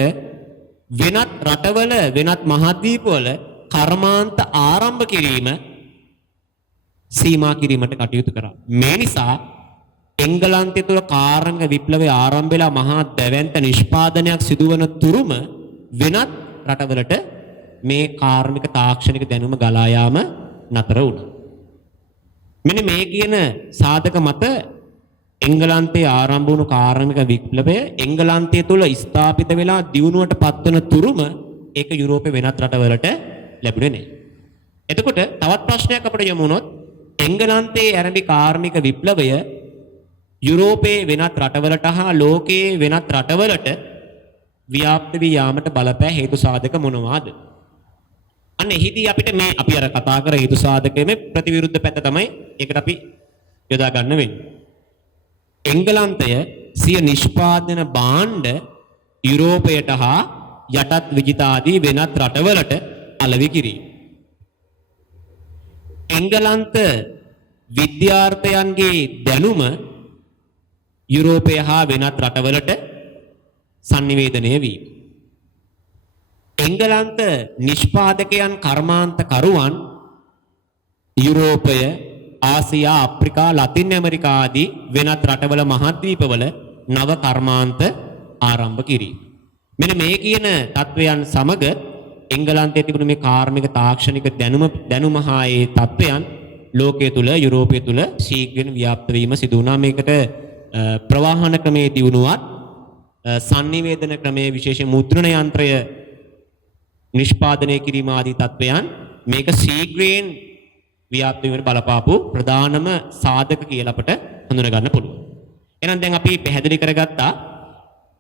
වෙනත් රටවල, වෙනත් මහද්වීපවල කර්මාන්ත ආරම්භ කිරීම සීමා කිරීමට කටයුතු කරා. මේ නිසා එංගලන්තය තුළ කාර්මික විප්ලවය ආරම්භ වෙලා මහා දැවැන්ත නිෂ්පාදනයක් සිදුවන තුරුම වෙනත් රටවලට මේ කාර්මික තාක්ෂණික දැනුම ගලා යාම නතර වුණා. මෙන්න මේ කියන සාධක මත එංගලන්තයේ ආරම්භ වුණු කාර්මික විප්ලවය එංගලන්තය තුළ ස්ථාපිත වෙලා දියුණුවට පත්වන තුරුම ඒක යුරෝපේ වෙනත් රටවලට ලැබුණේ නැහැ. එතකොට තවත් ප්‍රශ්නයක් අපිට යමු වුණොත් එංගලන්තයේ ආරම්භ කාර්මික විප්ලවය යුරෝපයේ වෙනත් රටවලට හා ලෝකයේ වෙනත් රටවලට ව්‍යාප්ත වී යාමට බලපෑ හේතු සාධක මොනවාද? අන්න එහිදී අපිට මේ අපි අර කතා කර හේතු සාධකයේ ප්‍රතිවිරුද්ධ පැත්ත තමයි ඒකට අපි යොදා ගන්න වෙන්නේ. එංගලන්තය සිය නිෂ්පාදන භාණ්ඩ යුරෝපයට හා යටත් විජිත ආදී වෙනත් රටවලට අලෙවි කිරීම. එංගලන්ත විද්‍යාර්ථයන්ගේ දැනුම යුරෝපය හා වෙනත් රටවලට sannivedanaya වීම. එංගලන්ත නිෂ්පාදකයන්, කර්මාන්තකරුවන් යුරෝපය, ආසියා, අප්‍රිකා, ලතින් ඇමරිකා ආදී වෙනත් රටවල මහද්වීපවල නව කර්මාන්ත ආරම්භ කිරීම. මෙන්න මේ කියන තත්වයන් සමග එංගලන්තයේ තිබුණු මේ කාර්මික තාක්ෂණික දැනුම හා ඒ තත්වයන් ලෝකයේ තුල, යුරෝපයේ තුල ශීඝ්‍රයෙන් ව්‍යාප්ත වීම සිදු වුණා. මේකට ප්‍රවාහන ක්‍රමයේ දියුණුවත්, sannivedana ක්‍රමයේ විශේෂ මුද්‍රණ යන්ත්‍රය නිෂ්පාදනය කිරීම ආදී තත්වයන් මේක ශීඝ්‍රයෙන් ව්‍යාප්ත වීමට බලපාපු ප්‍රධානම සාධක කියලා අපට හඳුනා ගන්න පුළුවන්. එහෙනම් දැන් අපි පැහැදිලි කරගත්තා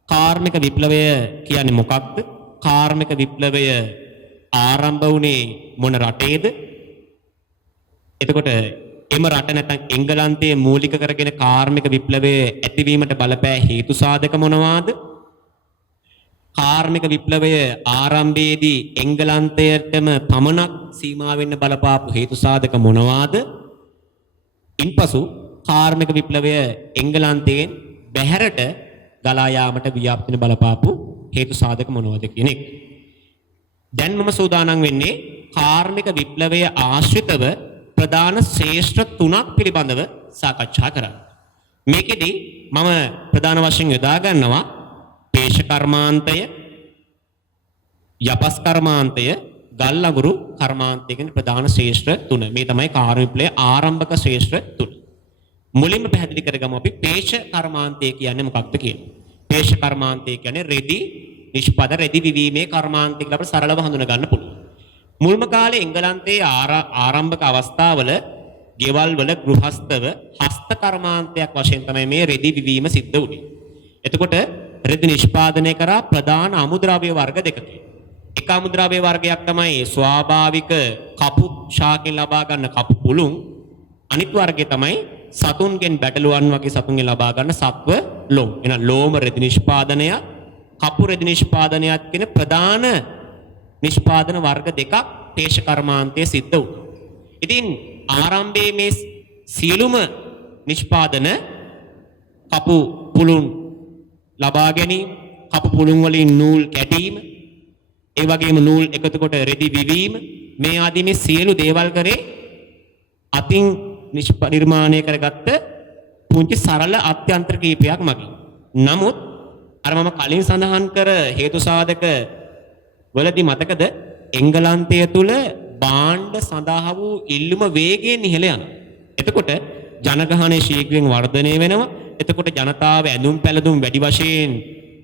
කාර්මික විප්ලවය කියන්නේ මොකක්ද? කාර්මික විප්ලවය ආරම්භ වුණේ මොන රටේද? එතකොට එම රට නැත්නම් එංගලන්තයේ මූලික කරගෙන කාර්මික විප්ලවයේ ඇතිවීමට බලපෑ හේතු සාධක මොනවාද? කාර්මික විප්ලවය ආරම්භයේදී එංගලන්තයටම පමණක් සීමා වෙන්න බලපාපු හේතු සාධක මොනවාද? ඉන්පසු කාර්මික විප්ලවය එංගලන්තයෙන් බැහැරට ගලා යාමට ව්‍යාප්ත වෙන බලපාපු හේතු සාධක මොනවද කියන එක. දැන් මම සූදානම් වෙන්නේ කාර්මික විප්ලවය ආශ්‍රිතව ප්‍රධාන ශ්‍රේෂ්ඨ තුනක් පිළිබඳව සාකච්ඡා කරන්න. මේකෙදි මම ප්‍රධාන වශයෙන් යොදා ගන්නවා පේෂ කර්මාන්තය, යපස් කර්මාන්තය, ගල් අඟුරු කර්මාන්තය කියන ප්‍රධාන ශ්‍රේෂ්ඨ තුන. මේ තමයි කාර්මික විප්ලවයේ ආරම්භක ශ්‍රේෂ්ඨ තුන. මුලින්ම පැහැදිලි කරගමු අපි පේෂ කර්මාන්තය කියන්නේ මොකක්ද කියලා. පේෂ කර්මාන්තය කියන්නේ රෙදි නිෂ්පද රෙදි විවීමේ කර්මාන්තය කියලා අපිට සරලව හඳුනා ගන්න පුළුවන්. මුල්ම කාලේ එංගලන්තයේ ආරම්භක අවස්ථාවල ගෙවල් වල ගෘහස්තව හස්ත කර්මාන්තයක් වශයෙන් තමයි මේ රෙදි විවීම සිද්ධ වුනේ. එතකොට රෙදි නිෂ්පාදනය කරා ප්‍රධාන අමුද්‍රව්‍ය වර්ග දෙකකින්. එක අමුද්‍රව්‍ය වර්ගයක් තමයි ස්වාභාවික කපු ශාකෙන් ලබා ගන්න කපු පුළුන්. අනිත් වර්ගය තමයි සතුන්ගෙන් බැටළුවන් වගේ සතුන්ගෙන් ලබා ගන්න සත්ව ලෝම. එහෙනම් ලෝම රෙදි නිෂ්පාදනය, කපු රෙදි නිෂ්පාදනයත් කියන ප්‍රධාන නිෂ්පාදන වර්ග දෙකක් පේෂ කර්මාන්තයේ සිද්ධ වුණා. ඉතින් ආරම්භයේ මේ සියලුම නිෂ්පාදන කපු පුළුන් ලබා ගැනීම, කපු පුළුන් වලින් නූල් කැඩීම, ඒ වගේම නූල් එකතු කොට රෙදි විවීම මේ ආදී මේ සියලු දේවල් කරේ අතින් නිර්මාණය කරගත්ත පුංචි සරල අත්‍යන්තර කීපයක් මගින්. නමුත් අර මම කලින් සඳහන් කර හේතු සාධක වලදී මතකද එංගලන්තය තුල භාණ්ඩ සඳහා වූ ඉල්ලුම වේගයෙන් ඉහළ යනවා. එතකොට ජනගහනය ශීඝ්‍රයෙන් වර්ධනය වෙනවා. එතකොට ජනතාව ඇඳුම් පැළඳුම් වැඩි වශයෙන්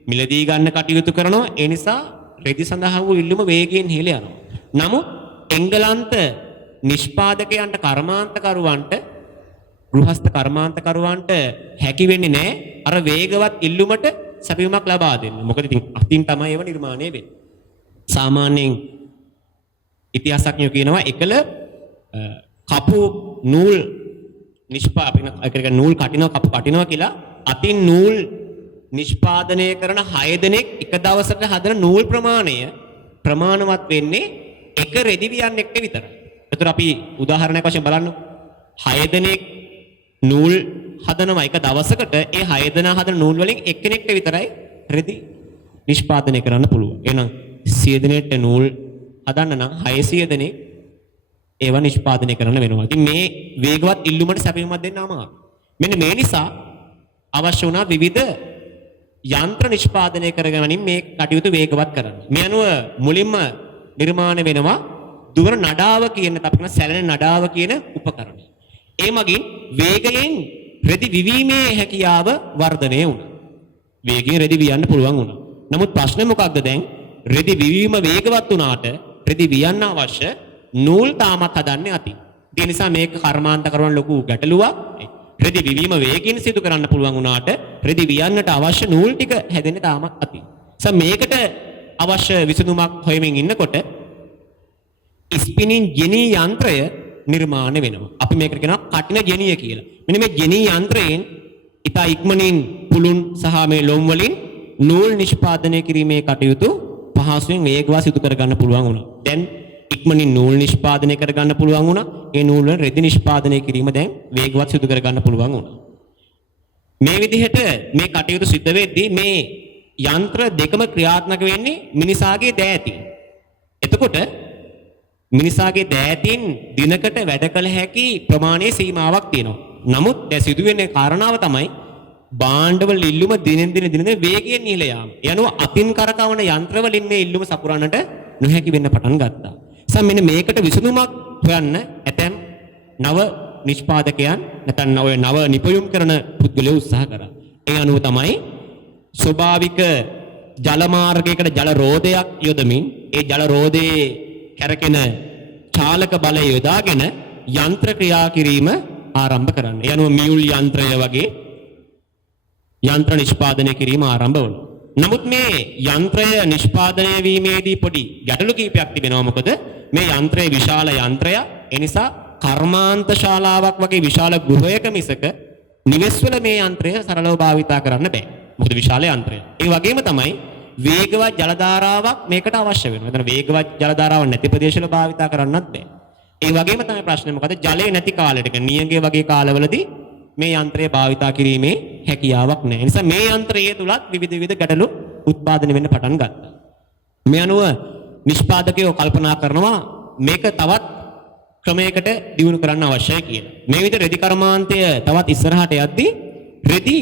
මිලදී ගන්න කටයුතු කරනවා. ඒ නිසා රෙදි සඳහා වූ ඉල්ලුම වේගයෙන් ඉහළ යනවා. නමුත් එංගලන්ත නිෂ්පාදකයන්ට කර්මාන්තකරුවන්ට ගෘහස්ත කර්මාන්තකරුවන්ට හැකි වෙන්නේ නැහැ අර වේගවත් ඉල්ලුමට සැපයුමක් ලබා දෙන්න. මොකද ඉතින් අතින් තමයි ඒව නිර්මාණය වෙන්නේ. සාමාන්‍යයෙන් ඉතිහාසඥයෝ කියනවා එකල කපු නූල් නූල් කටිනවා කපු කටිනවා කියලා අතින් නූල් නිෂ්පාදනය කරන 6 දෙනෙක් එක දවසට හදන නූල් ප්‍රමාණය ප්‍රමාණවත් වෙන්නේ එක රෙදි වියන්නෙක්ට විතරයි. ඒතර අපි උදාහරණයක් වශයෙන් බලන්න 6 දෙනෙක් නූල් හදනවා එක දවසකට ඒ 6 දෙනා හදන නූල් වලින් එක්කෙනෙක්ට විතරයි රෙදි නිෂ්පාදනය කරන්න පුළුවන්. එහෙනම් 100 දෙනෙක්ට නූල් හදන්න නම් 600 දෙනෙක් ඒවා නිෂ්පාදනය කරන්න වෙනවා. ඉතින් මේ වේගවත් ඉල්ලුමට සැපයුමක් දෙන්න අමාරුයි. මෙන්න මේ නිසා අවශ්‍ය වුණා විවිධ යන්ත්‍ර නිෂ්පාදනය කරගැනීම මේ කටයුතු වේගවත් කරන්න. මේ අනුව මුලින්ම නිර්මාණය වෙනවා දුවන නඩාව කියන අපි කියන සැලෙන නඩාව කියන උපකරණය. ඒ මගින් වේගයෙන් රෙදි විවීමේ හැකියාව වර්ධනය වුණා. වේගයෙන් රෙදි වියන්න පුළුවන් වුණා. නමුත් ප්‍රශ්නේ මොකක්ද දැන්? රෙදි විවීම වේගවත් වුණාට රෙදි වියන්න අවශ්‍ය නූල් තාමත් හදන්නේ අතින්. ඒ නිසා මේක කර්මාන්තකරුවන් ලොකු ගැටලුවක්. රෙදි විවීම වේගයෙන් සිදු කරන්න පුළුවන් වුණාට රෙදි වියන්නට අවශ්‍ය නූල් ටික හැදෙන්නේ තාමත් අතින්. මේකට අවශ්‍ය විසඳුමක් හොයමින් ඉන්නකොට ස්පිනින් ජෙනී යන්ත්‍රය නිර්මාණය වෙනවා. අපි මේකට කියනවා කටින ජෙනිය කියලා. මෙන්න මේ ජෙනී යන්ත්‍රයෙන් ඉතා ඉක්මනින් පුළුන් සහ මේ ලොම් වලින් නූල් නිෂ්පාදනය කිරීමේ කටයුතු පහසුවෙන් වේගවත් සිදු කර ගන්න පුළුවන් වුණා. දැන් ඉක්මනින් නූල් නිෂ්පාදනය කර ගන්න පුළුවන් වුණා. ඒ නූල් වල රෙදි නිෂ්පාදනය කිරීම දැන් වේගවත් සිදු කර ගන්න පුළුවන් වුණා. මේ විදිහට මේ කටයුතු සිද්ධ වෙද්දී මේ යන්ත්‍ර දෙකම ක්‍රියාත්මක වෙන්නේ මිනිසාගේ දෑතින්. එතකොට මිනිසාගේ දෑතින් දිනකට වැඩ කළ හැකි ප්‍රමාණයේ සීමාවක් තියෙනවා. නමුත් දැන් සිදුවෙන්නේ කාරණාව තමයි භාණ්ඩවල ඉල්ලුම දිනෙන් දින වේගයෙන් ඉහළ යාම. යනුව අතින් කරකවන යන්ත්‍රවලින් මේ ඉල්ලුම සපුරන්නට නොහැකි වෙන්න පටන් ගත්තා. මෙන්න මේකට විසඳුමක් හොයන්න ඇතැම් නව නිෂ්පාදකයන් නැත්නම් ඔය නව නිපයුම් කරන පුද්ගලයෝ උත්සාහ කරා. ඒ අනුව තමයි ස්වභාවික ජල මාර්ගයකට ජල රෝධයක් යොදමින් ඒ ජල රෝධයේ කැරකෙන චාලක බලය යොදාගෙන යන්ත්‍ර ක්‍රියා කිරීම ආරම්භ කරන්නේ. ඒ අනුව මියුල් යන්ත්‍රය වගේ යන්ත්‍ර නිෂ්පාදනය කිරීම ආරම්භ වුණා. නමුත් මේ යන්ත්‍රය නිෂ්පාදනය වීමේදී පොඩි ගැටලු කීපයක් තිබෙනවා. මොකද මේ යන්ත්‍රය විශාල යන්ත්‍රයක්. ඒ නිසා කර්මාන්ත ශාලාවක් වගේ විශාල ගෘහයක මිසක නිවෙස්වල මේ යන්ත්‍රය සරලව භාවිතා කරන්න බෑ. මොකද විශාල යන්ත්‍රයක්. ඒ වගේම තමයි වේගවත් ජල ධාරාවක් මේකට අවශ්‍ය වෙනවා. එතන වේගවත් ජල ධාරාවක් නැති ප්‍රදේශවල භාවිතා කරන්නත් බෑ. ඒ වගේම තමයි ප්‍රශ්නේ මොකද ජලය නැති කාලෙට නියඟේ වගේ කාලවලදී මේ යන්ත්‍රය භාවිතා කිරීමේ හැකියාවක් නැහැ. ඒ නිසා මේ යන්ත්‍රයේ තුලත් විවිධ ගැටලු උත්පාදනය වෙන්න පටන් ගත්තා. මේ අනුව නිෂ්පාදකයෝ කල්පනා කරනවා මේක තවත් ක්‍රමයකට දියුණු කරන්න අවශ්‍යයි කියලා. මේ විදිහට රෙදි කර්මාන්තය තවත් ඉස්සරහට යද්දී රෙදි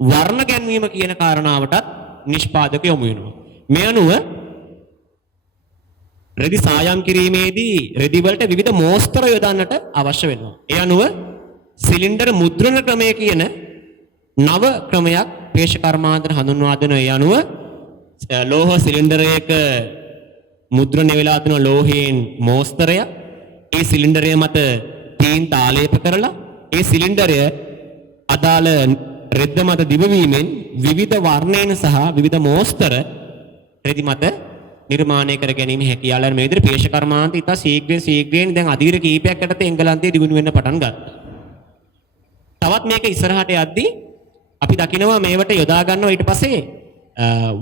වර්ණ ගැන්වීම කියන කාරණාවටත් නිෂ්පාදකයෝ යොමු වෙනවා. මේ අනුව රෙදි සායම් කිරීමේදී රෙදි වලට විවිධ මෝස්තර යොදන්නට අවශ්‍ය වෙනවා. ඒ අනුව සිලින්ඩර් මුද්‍රණ ක්‍රමය කියන නව ක්‍රමයක් පේශ කර්මාන්තර හඳුන්වා දෙන. ඒ අනුව ලෝහ සිලින්ඩරයක මුද්‍රණය වෙලා තියෙන ලෝහයෙන් මෝස්තරය ඒ සිලින්ඩරය මත තීන්ත ආලේප කරලා ඒ සිලින්ඩරය අදාළ රෙද්ද මත දිවවීමෙන් විවිධ වර්ණයන් සහ විවිධ මෝස්තර රෙදි මත නිර්මාණය කර ගැනීම හැකියාව ලැබෙන මේ විදිහට පේශ කර්මාන්ත ඉතා ශීඝ්‍රයෙන් දැන් අධීර කීපයක් යටතේ එංගලන්තයේ දියුණු වෙන්න පටන් ගත්තා. තවත් මේක ඉස්සරහට යද්දී අපි දකිනවා මේවට යොදා ගන්නවා ඊට පස්සේ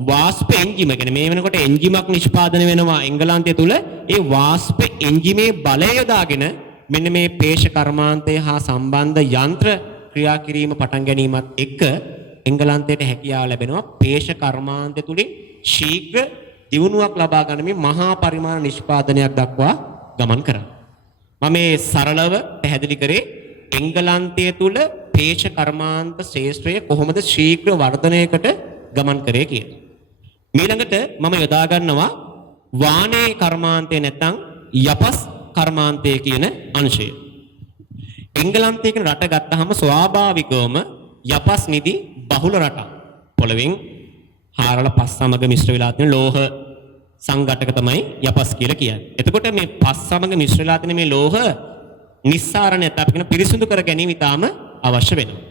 වාස්ප එන්ජිම කියන්නේ මේ වෙනකොට එන්ජිමක් නිෂ්පාදනය වෙනවා එංගලන්තය තුල. ඒ වාස්ප එන්ජිමේ බලය යොදාගෙන මෙන්න මේ පේශ කර්මාන්තය හා සම්බන්ධ යන්ත්‍ර ක්‍රියා කිරීම පටන් ගැනීමත් එක්ක එංගලන්තයට හැකියාව ලැබෙනවා පේශ කර්මාන්තය තුලින් ශීඝ්‍ර දියුණුවක් ලබා ගන්න මේ මහා පරිමාණ නිෂ්පාදනයක් දක්වා ගමන් කරා. මම මේ සරලව පැහැදිලි කරේ එංගලන්තය තුල පේශ කර්මාන්ත ශාස්ත්‍රය කොහොමද ශීඝ්‍ර වර්ධනයකට ගමන් කරේ කියලා. ඊළඟට මම යොදා ගන්නවා වානේ කර්මාන්තය නැත්නම් යපස් කර්මාන්තය කියන අංශය. එංගලන්තයේ කියන රට ගත්තාම ස්වාභාවිකවම යපස් නිදි බහුල රටක්. පොළවෙන් හාරලා පස් සමග මිශ්‍ර වෙලා තියෙන ලෝහ සංඝටක තමයි යපස් කියලා කියන්නේ. එතකොට මේ පස් සමග මිශ්‍ර වෙලා තියෙන මේ ලෝහ නිස්සාරණය අපි කියන පිරිසිදු කර ගැනීම ඉතාම අවශ්‍ය වෙනවා.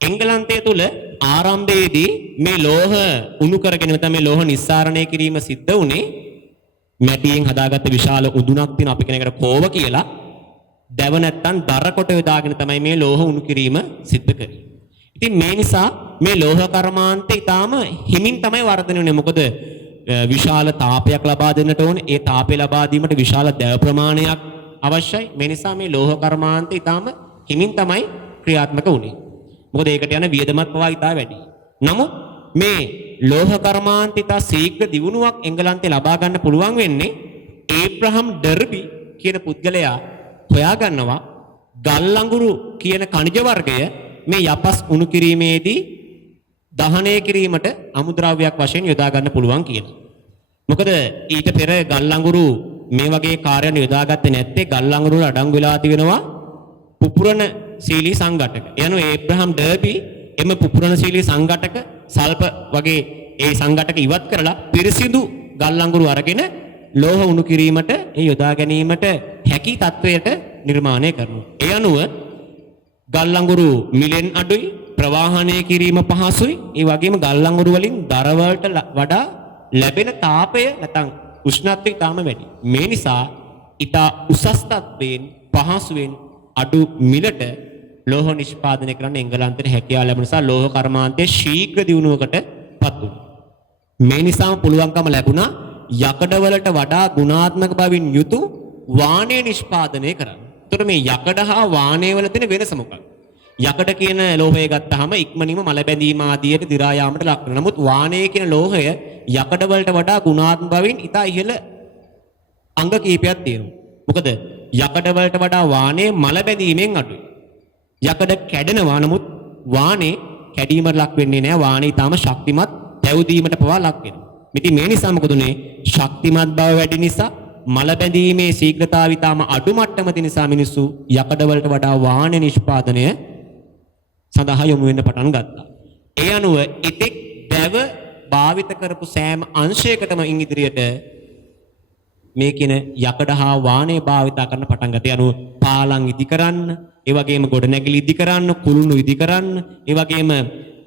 එංගලන්තය තුල ආරම්භයේදී මේ ලෝහ උණු කරගෙන නැත්නම් මේ ලෝහ නිස්සාරණය කිරීම සිද්ධ වුණේ මැටියෙන් හදාගත්ත විශාල උදුනක් තියෙන අපි කියන එකට කෝව කියලා දැව නැත්තම් දර කොට යොදාගෙන තමයි මේ ලෝහ උණු කිරීම සිද්ධ කරන්නේ. ඉතින් මේ නිසා මේ ලෝහ කර්මාන්තය ඊටාම හිමින් තමයි වර්ධනය වෙන්නේ. මොකද විශාල තාපයක් ලබා දෙන්නට ඕනේ. ඒ තාපය ලබා දීමට විශාල දැව ප්‍රමාණයක් අවශ්‍යයි. මේ නිසා මේ ලෝහ කර්මාන්තය ඊටාම හිමින් තමයි ක්‍රියාත්මක වුනේ. මොකද ඒකට යන වියදමත් පවා ඉතා වැඩි. නමුත් මේ ලෝහ කර්මාන්තය ඉතා ශීඝ්‍ර දියුණුවක් එංගලන්තේ ලබා ගන්න පුළුවන් වෙන්නේ ඒබ්‍රහම් ඩර්බි කියන පුද්ගලයා හොයා ගන්නවා ගල් අඟුරු කියන ඛනිජ වර්ගය මේ යපස් උණු කිරීමේදී දහනය කිරීමට අමුද්‍රව්‍යයක් වශයෙන් යොදා ගන්න පුළුවන් කියලා. මොකද ඊට පෙර ගල් අඟුරු මේ වගේ කාර්යයන් යොදාගත්තේ නැත්තේ ගල් අඟුරු වල අඩංගු වෙලා තිබෙනවා පුපුරන ශීලී සංඝටක. එනු ඒබ්‍රහම් ඩර්බි එම පුපුරන ශීලී සංඝටක සල්ප වගේ ඒ සංඝටක ඉවත් කරලා පිරිසිදු ගල් අඟුරු අරගෙන ලෝහ උණු කිරීමට ඒ යොදා ගැනීමට හැකි තත්වයට නිර්මාණය කරනවා. ඒ අනුව ගල් අඟුරු මිලෙන් අඩුයි, ප්‍රවාහනය කිරීම පහසුයි. ඒ වගේම ගල් අඟුරු වලින් දර වලට වඩා ලැබෙන තාපය නැත්නම් උෂ්ණත්වය ඉතාම වැඩි. මේ නිසා ඉතා උසස් තත්වයෙන් පහසුවෙන් අඩු මිලට ලෝහ නිෂ්පාදනය කරන්න එංගලන්තයට හැකියාව ලැබෙන නිසා ලෝහ කර්මාන්තයේ ශීඝ්‍ර දියුණුවකට පත් වුණා. මේ නිසාම පුළුවන්කම ලැබුණා යකඩවලට වඩා ගුණාත්මක බවින් යුතු වාණය නිෂ්පාදනය කරන්න. එතකොට මේ යකඩ හා වාණය වල තියෙන වෙනස මොකක්ද? යකඩ කියන ලෝහය ගත්තාම ඉක්මනින්ම මල බැඳීම ආදියට දි รา යාමට ලක් වෙනවා. නමුත් වාණය කියන ලෝහය යකඩ වලට වඩා ගුණාත්මක බවින් ඉතා ඉහළ අංග කීපයක් තියෙනවා. මොකද යකඩ වලට වඩා වාණය මල බැඳීමෙන් අඩුයි. යකඩ කැඩෙනවා නමුත් වාණය කැඩීමට ලක් වෙන්නේ නැහැ. වාණය ඊටාම ශක්තිමත් දැවුදීමට පවා ලක් වෙනවා. ඉතින් මේ නිසා මොකද උනේ? ශක්තිමත් බව වැඩි නිසා මල බැඳීමේ ශීඝ්‍රතාවය ඊටාම අඩු මට්ටමක නිසා මිනිස්සු යකඩ වලට වඩා වාණය නිෂ්පාදනය සඳහා යොමු වෙන්න පටන් ගත්තා. ඒ අනුව ඉතික් දැව භාවිත කරපු සෑම අංශයකටම ඉදිරියට මේ කියන යකඩ හා වානේ භාවිතා කරන්න පටන් ගත්තා. යනු පාලම් ඉදි කරන්න, ඒ වගේම ගොඩනැගිලි ඉදි කරන්න, කුළුණු ඉදි කරන්න, ඒ වගේම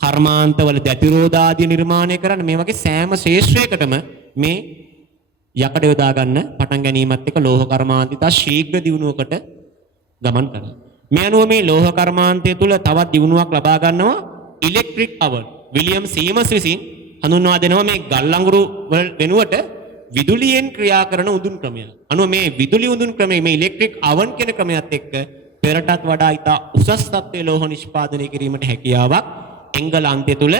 කර්මාන්තවල දැතිරෝධ ආදී නිර්මාණය කරන්න, මේ වගේ සෑම ශේෂ්ත්‍රයකටම මේ යකඩ යොදා ගන්න පටන් ගැනීමත් එක්ක ලෝහ කර්මාන්තය තා ශීඝ්‍ර දියුණුවකට ගමන් කරනවා. මේ අනුව මේ ලෝහ කර්මාන්තය තුල තවත් දියුණුවක් ලබා ගන්නවා ඉලෙක්ට්‍රික් අවන්. විලියම් සීමස් විසින් හඳුන්වා දෙනවා මේ ගල් අඟුරු වෙනුවට විදුලියෙන් ක්‍රියා කරන උඳුන් ක්‍රමය. අනුව මේ විදුලි උඳුන් ක්‍රමය මේ ඉලෙක්ට්‍රික් අවන් කියන ක්‍රමයත් එක්ක පෙරටත් වඩා ඉතා උසස් තත්ත්වයේ ලෝහ නිෂ්පාදනය කිරීමට හැකියාවක් එංගලන්තය තුල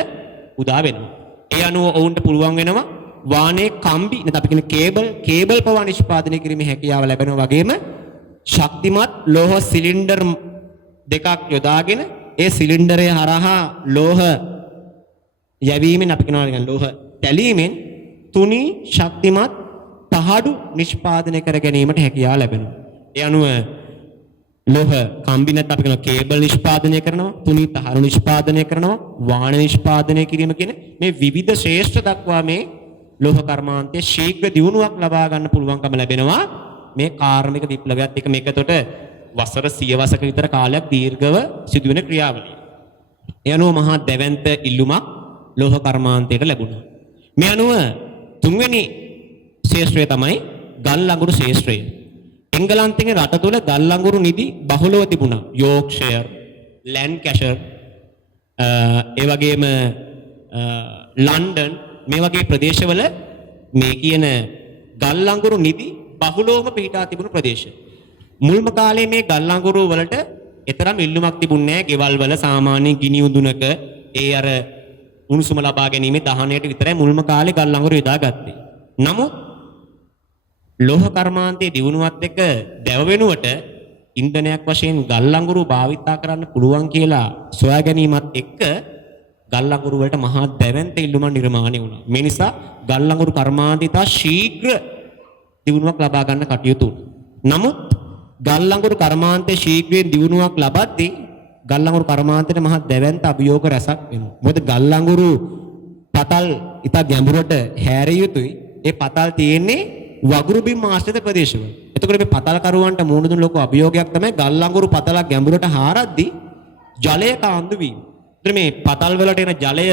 උදා වෙනවා. ඒ අනුව ඔවුන්ට පුළුවන් වෙනවා වානේ කම්බි නැත්නම් අපි කියන කේබල් පවා නිෂ්පාදනය කිරීමේ හැකියාව ලැබෙනවා. වගේම ශක්තිමත් ලෝහ සිලින්ඩර් දෙකක් යොදාගෙන ඒ සිලින්ඩරය හරහා ලෝහ යැවීමෙන් අපි කියනවා ලෝහ තැලීමෙන් තුනී ශක්තිමත් තහඩු නිෂ්පාදනය කර ගැනීමට හැකියාව ලැබෙනවා. ඒ අනුව ලෝහ කම්බි නැත්නම් අපි කියනවා කේබල් නිෂ්පාදනය කරනවා, තුනී තහඩු නිෂ්පාදනය කරනවා, වාහන නිෂ්පාදනය කිරීම කියන මේ විවිධ ශ්‍රේෂ්ඨ දක්වා මේ ලෝහ කර්මාන්තයේ ශීඝ්‍ර දියුණුවක් ලබා ගන්න පුළුවන්කම ලැබෙනවා මේ කාර්මික විප්ලවයත් එක්ක. මේකට වසර 100 විතර කාලයක් දීර්ඝව සිදුවෙන ක්‍රියාවලිය. ඒ අනුව මහා දැවැන්ත ඉල්ලුමක් ලෝහ කර්මාන්තයට ලැබුණා. මේ අනුව තුන්වෙනි ශේෂ්ත්‍රය තමයි ගල් අඟුරු ශේෂ්ත්‍රය. එංගලන්තයේ රට තුල ගල් අඟුරු නිදි බහුලව තිබුණා. යෝක්ෂයර්, ලැන්කැෂර්, ඒ වගේම ලන්ඩන් මේ වගේ ප්‍රදේශවල මේ කියන ගල් අඟුරු නිදි බහුලවම පිහිටා තිබුණු ප්‍රදේශ. මුල්ම කාලේ මේ ගල් අඟුරු වලට එතරම් ඉල්ලුමක් තිබුණේ නැහැ. ගෙවල් වල සාමාන්‍ය ගිනි උඳුනක ඒ අර උණුසුම ලබා ගැනීමේ දහනයට විතරයි මුල්ම කාලේ ගල් අඟුරු යොදාගත්තේ. නමුත් ලෝහ කර්මාන්තයේ දියුණුවත් එක්ක දැව වෙනුවට ඉන්ධනයක් වශයෙන් ගල් අඟුරු භාවිතා කරන්න පුළුවන් කියලා සොයා ගැනීමත් එක්ක ගල් අඟුරු වලට මහා දැවැන්ත ඉල්ලුමක් නිර්මාණය වුණා. මේ නිසා ගල් අඟුරු කර්මාන්තය තා ශීඝ්‍ර දියුණුවක් ලබා ගන්න කටයුතු වුණා. නමුත් ගල් අඟුරු කර්මාන්තයේ ශීඝ්‍රයෙන් දියුණුවක් ලබද්දී ගල් අඟුරු කර්මාන්තයට මහා දැවැන්ත අභියෝග රැසක් වෙනවා. මොකද ගල් අඟුරු පතල් ඉතා ගැඹුරට හැරිය යුතුයි. ඒ පතල් තියෙන්නේ වගුරු බිම් ආශ්‍රිත ප්‍රදේශවල. එතකොට මේ පතල් කරුවන්ට මුහුණ දුන්න ලොකු අභියෝගයක් තමයි ගල් අඟුරු පතලක් ගැඹුරට හාරද්දී ජලය කාන්දු වීම. ඒතර මේ පතල් වලට එන ජලය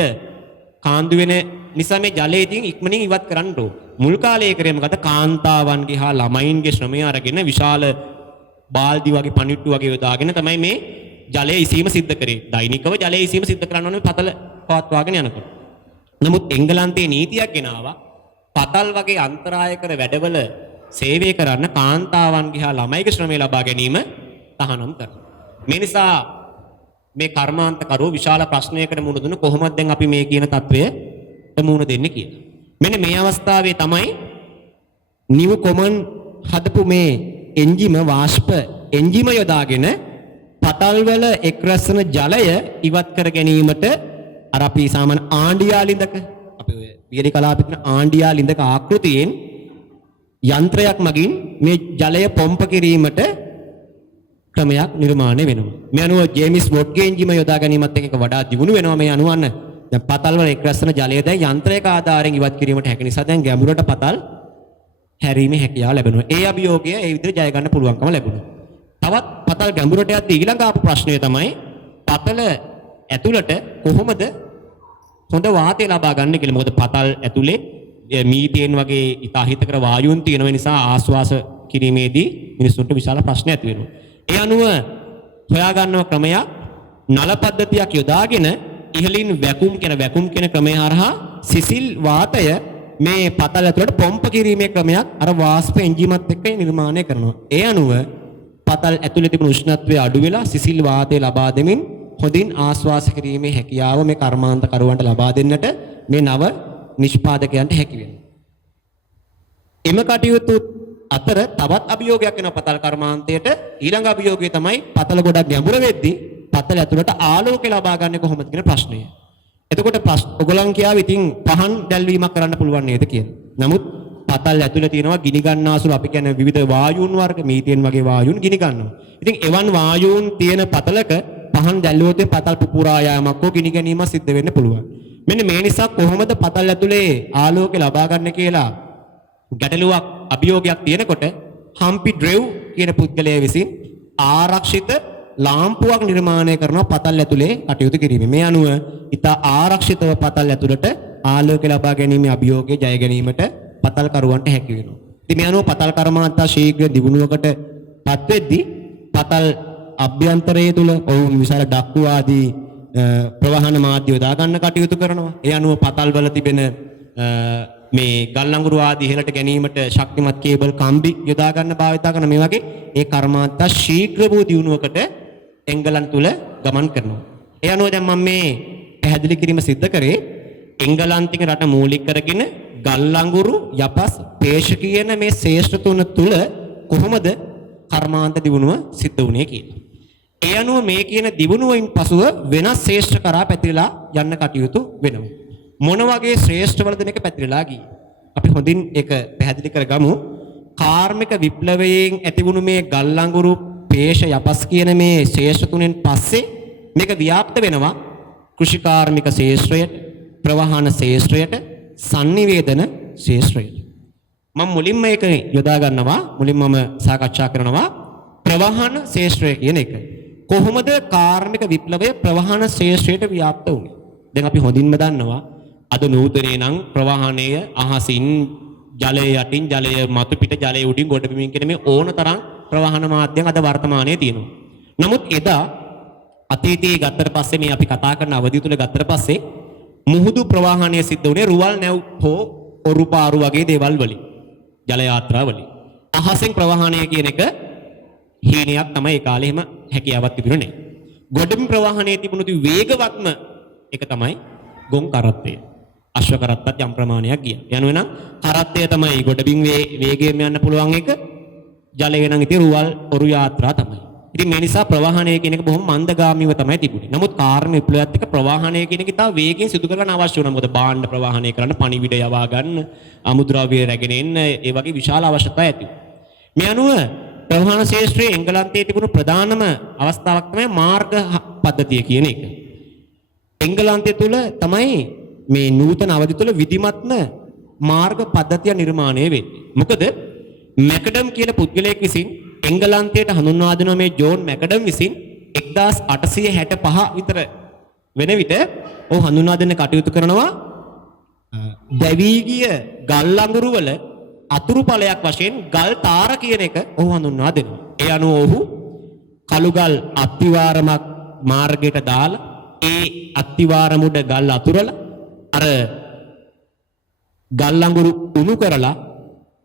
කාන්දු වෙන නිසා මේ ජලය ඉතින් ඉක්මනින් ඉවත් කරන්න ඕන. මුල් කාලයේ කරේ මොකද කාන්තාවන්ගේ හා ළමයින්ගේ ශ්‍රමය අරගෙන විශාල බාල්දි වගේ පණිට්ටු වගේ යොදාගෙන තමයි මේ ජලය ඉසීම සිද්ධ කරේ. දෛනිකව ජලය ඉසීම සිද්ධ කරන්න ඕනේ පතල පවත්වාගෙන යනකොට. නමුත් එංගලන්තයේ නීතියක් ගෙනාවා පතල් වගේ අන්තරායකර වැඩවල සේවය කරන්න කාන්තාවන්ගේ හා ළමයිගේ ශ්‍රමය ලබා ගැනීම තහනම් කරනවා. මේ නිසා මේ කර්මාන්තකරුවෝ විශාල ප්‍රශ්නයකට මුහුණ දුන්න කොහොමද දැන් අපි මේ කියන තත්වයට මුහුණ දෙන්නේ කියලා. මෙන්න මේ අවස්ථාවේ තමයි නිව් කොමන් හදපු මේ එන්ජිම වාෂ්ප එන්ජිම යොදාගෙන පතල් වල එක් රැස්වන ජලය ඉවත් කර ගැනීමට අර අපි සාමාන්‍ය ආණ්ඩියාලින්දක අපි ඔය වියලි කලාපිට ආණ්ඩියාලින්දක ආකෘතියෙන් යන්ත්‍රයක් මගින් මේ ජලය පොම්ප කිරීමට ක්‍රමයක් නිර්මාණය වෙනවා. මේ අනුව ජේමිස් වොට්ගේ එන්ජිම යොදා ගැනීමත් එක්ක වඩා දියුණු වෙනවා. මේ අනුව දැන් පතල් වල එක් රැස්වන ජලය දැන් යන්ත්‍රයක ආධාරයෙන් ඉවත් කිරීමට හැකි නිසා දැන් ගැඹුරට පතල් හැරීමේ හැකියාව ලැබෙනවා. ඒ අභියෝගය ඒ විදිහට ජය ගන්න පුළුවන්කම ලැබුණා. තවත් පතල් ගැඹුරට යද්දී ඊළඟ ආපු ප්‍රශ්නය තමයි පතල ඇතුළට කොහොමද හොඳ වාතය ලබා ගන්න කියලා. මොකද පතල් ඇතුලේ මීතේන් වගේ ඉතා හිතකර වායුන් තියෙන නිසා ආශ්වාස කිරීමේදී මිනිසුන්ට විශාල ප්‍රශ්න ඇති වෙනවා. ඒ අනුව හොයාගන්නව ක්‍රමයක් නල පද්ධතියක් යොදාගෙන ඉහළින් වැකුම් කියන ක්‍රමය හරහා සිසිල් වාතය මේ පතල් ඇතුළට පොම්ප කිරීමේ ක්‍රමයක් අර වාෂ්ප එන්ජිමත් එක්ක නිර්මාණය කරනවා. ඒ අනුව පතල් ඇතුළේ තිබුණු උෂ්ණත්වය අඩු වෙලා සිසිල් වාතය ලබා දෙමින් හොඳින් ආශ්වාස කිරීමේ හැකියාව මේ කර්මාන්තකරුවන්ට ලබා දෙන්නට මේ නව නිෂ්පාදකයන්ට හැකි වෙනවා. එම කටයුතු අතර තවත් අභියෝගයක් වෙනවා පතල් කර්මාන්තයට. ඊළඟ අභියෝගය තමයි පතල ගොඩක් ගැඹුර වෙද්දී පතල ඇතුළට ආලෝකය ලබා ගන්න කොහොමද කියන ප්‍රශ්නය. එතකොට ඔයගොල්ලන් කියාව ඉතින් පහන් දැල්වීමක් කරන්න පුළුවන් නේද කියලා. නමුත් පතල් ඇතුළේ තියෙනවා ගිනි ගන්නාසුළු අපි කියන විවිධ වායුන් වර්ග මීතේන් වගේ වායුන් ගිනි ගන්නවා. ඉතින් එවන් වායුන් තියෙන පතලක පහන් දැල්වුවොත් පතල් පුපුරා යාමක් හෝ ගිනි ගැනීමක් සිද්ධ වෙන්න පුළුවන්. මෙන්න මේ නිසා කොහොමද පතල් ඇතුලේ ආලෝකය ලබා ගන්න කියලා ගැටලුවක් අභියෝගයක් තියෙනකොට හම්පි ඩ්‍රෙව් කියන පුද්ගලයා විසින් ආරක්ෂිත ලාම්පුවක් නිර්මාණය කරනවා පතල් ඇතුලේ කටයුතු කිරීම. මේ අනුව ඉතා ආරක්ෂිතව පතල් ඇතුළට ආලෝකය ලබා ගැනීමේ අභියෝගය ජය ගැනීමට පතල් කරුවන්ට හැකි වෙනවා. ඉතින් මේ අනුව පතල් කර්මාන්තය ශීඝ්‍ර දියුණුවකට පත් වෙද්දී පතල් අභ්‍යන්තරයේ තුල ඔවුන් විශාල ඩක්කු ආදී ප්‍රවාහන මාධ්‍ය යොදා ගන්න කටයුතු කරනවා. ඒ අනුව පතල් වල තිබෙන මේ ගල් අඟුරු ආදී ඉහළට ගැනීමට ශක්තිමත් කේබල් කම්බි යොදා ගන්න භාවිතා කරන මේ වගේ ඒ කර්මාන්ත ශීඝ්‍ර වූ දියුණුවකට එංගලන්ත තුල ගමන් කරනවා. ඒ අනුව දැන් මම මේ පැහැදිලි කිරීම සිද්ධ කරේ එංගලන්තික රට මූලික කරගෙන ගල් අඟුරු යපස් පේශ කියන මේ ශේෂ්ඨ තුන තුල කොහොමද කර්මාන්ත දියුණුව සිද්ධ වුණේ කියලා. ඒ අනුව මේ කියන දියුණුවෙන් පසුව වෙනස් ශේෂ්ඨ කරා පැතිරලා යන්න කටයුතු වෙනවා. මොන වගේ ශ්‍රේෂ්ඨ වලද මේක පැතිරලා ගියේ? අපි හොඳින් ඒක පැහැදිලි කරගමු. කාර්මික විප්ලවයෙන් ඇතිවුණු මේ ගල් අඟුරු පේශ යපස් කියන මේ ශේෂ්ඨ තුනෙන් පස්සේ මේක ව්‍යාප්ත වෙනවා කෘෂිකාර්මික ශේෂ්ත්‍රයට, ප්‍රවාහන ශේෂ්ත්‍රයට, sannivedana ශේෂ්ත්‍රයට. මම මුලින්ම ඒක යොදා ගන්නවා, මුලින්ම මම සාකච්ඡා කරනවා ප්‍රවාහන ශේෂ්ත්‍රය කියන එක. කොහොමද කාර්මික විප්ලවය ප්‍රවාහන ශේෂ්ත්‍රයට ව්‍යාප්ත වුනේ? දැන් අපි හොඳින්ම දන්නවා අද නූතනයේ නම් ප්‍රවාහනය අහසින් ජලය යටින් ජලය මතු පිට ජලය උඩින් ගොඩබිමින් කියන මේ ඕන තරම් ප්‍රවාහන මාධ්‍යයන් අද වර්තමානයේ තියෙනවා. නමුත් එදා අතීතයේ ගත්තට පස්සේ මේ අපි කතා කරන අවධිය තුල ගත්තට පස්සේ මුහුදු ප්‍රවාහනය සිද්ධ වුණේ රුවල් නැව් හෝ ඔරු පාරු වගේ දේවල් වලින් ජල යාත්‍රා වලින්. අහසෙන් ප්‍රවාහනය කියන එක හීනයක් තමයි ඒ කාලේ එහෙම හැකියාවක් තිබුණේ නැහැ. ගොඩබිම් ප්‍රවාහනයේ තිබුණු වේගවත්ම එක තමයි ගොන් කරත්තය. අශ්ව කරත්තත් යම් ප්‍රමාණයක් ගියා. යනුවෙනම් කරත්තය තමයි ගොඩබිම් වේගයෙන් යන්න පුළුවන් එක. ජලය නම් ඉතින් රුවල් ඔරු යාත්‍රා තමයි. ඉතින් මේ නිසා ප්‍රවාහනය කියන එක බොහොම මන්දගාමීව තමයි තිබුණේ. නමුත් කාර්මික විප්ලවයත් එක්ක ප්‍රවාහනය කියන එක ඉතාල වේගයෙන් සිදු කරගන්න අවශ්‍ය වුණා. මොකද භාණ්ඩ ප්‍රවාහනය කරන්න, පණිවිඩ යවා ගන්න, අමුද්‍රව්‍ය රැගෙන එන්න, ඒ වගේ විශාල අවශ්‍යතා ඇති වුණා. මේ අනුව ප්‍රවාහන ශාස්ත්‍රයේ එංගලන්තයේ තිබුණු ප්‍රධානම අවස්ථාවක් තමයි මාර්ග පද්ධතිය කියන එක. එංගලන්තය තුල තමයි මේ නූතන අවධි තුල විධිමත්ම මාර්ග පද්ධතිය නිර්මාණය වෙන්නේ. මොකද මැකඩම් කියන පුද්ගලයෙක් විසින් එංගලන්තයට හඳුන්වා දෙන මේ ජෝන් මැකඩම් විසින් 1865 විතර වෙන විට ඔහු හඳුන්වා දෙන්න කටයුතු කරනවා දැවී ගිය ගල් අඟුරු වල අතුරු ඵලයක් වශයෙන් ගල් තාර කියන එක ඔහු හඳුන්වා දෙනවා. ඒ අනුව ඔහු කළුගල් අත්තිවාරමක් මාර්ගයට දාලා ඒ අත්තිවාරම උඩ ගල් අතුරලා අර ගල් අඟුරු උණු කරලා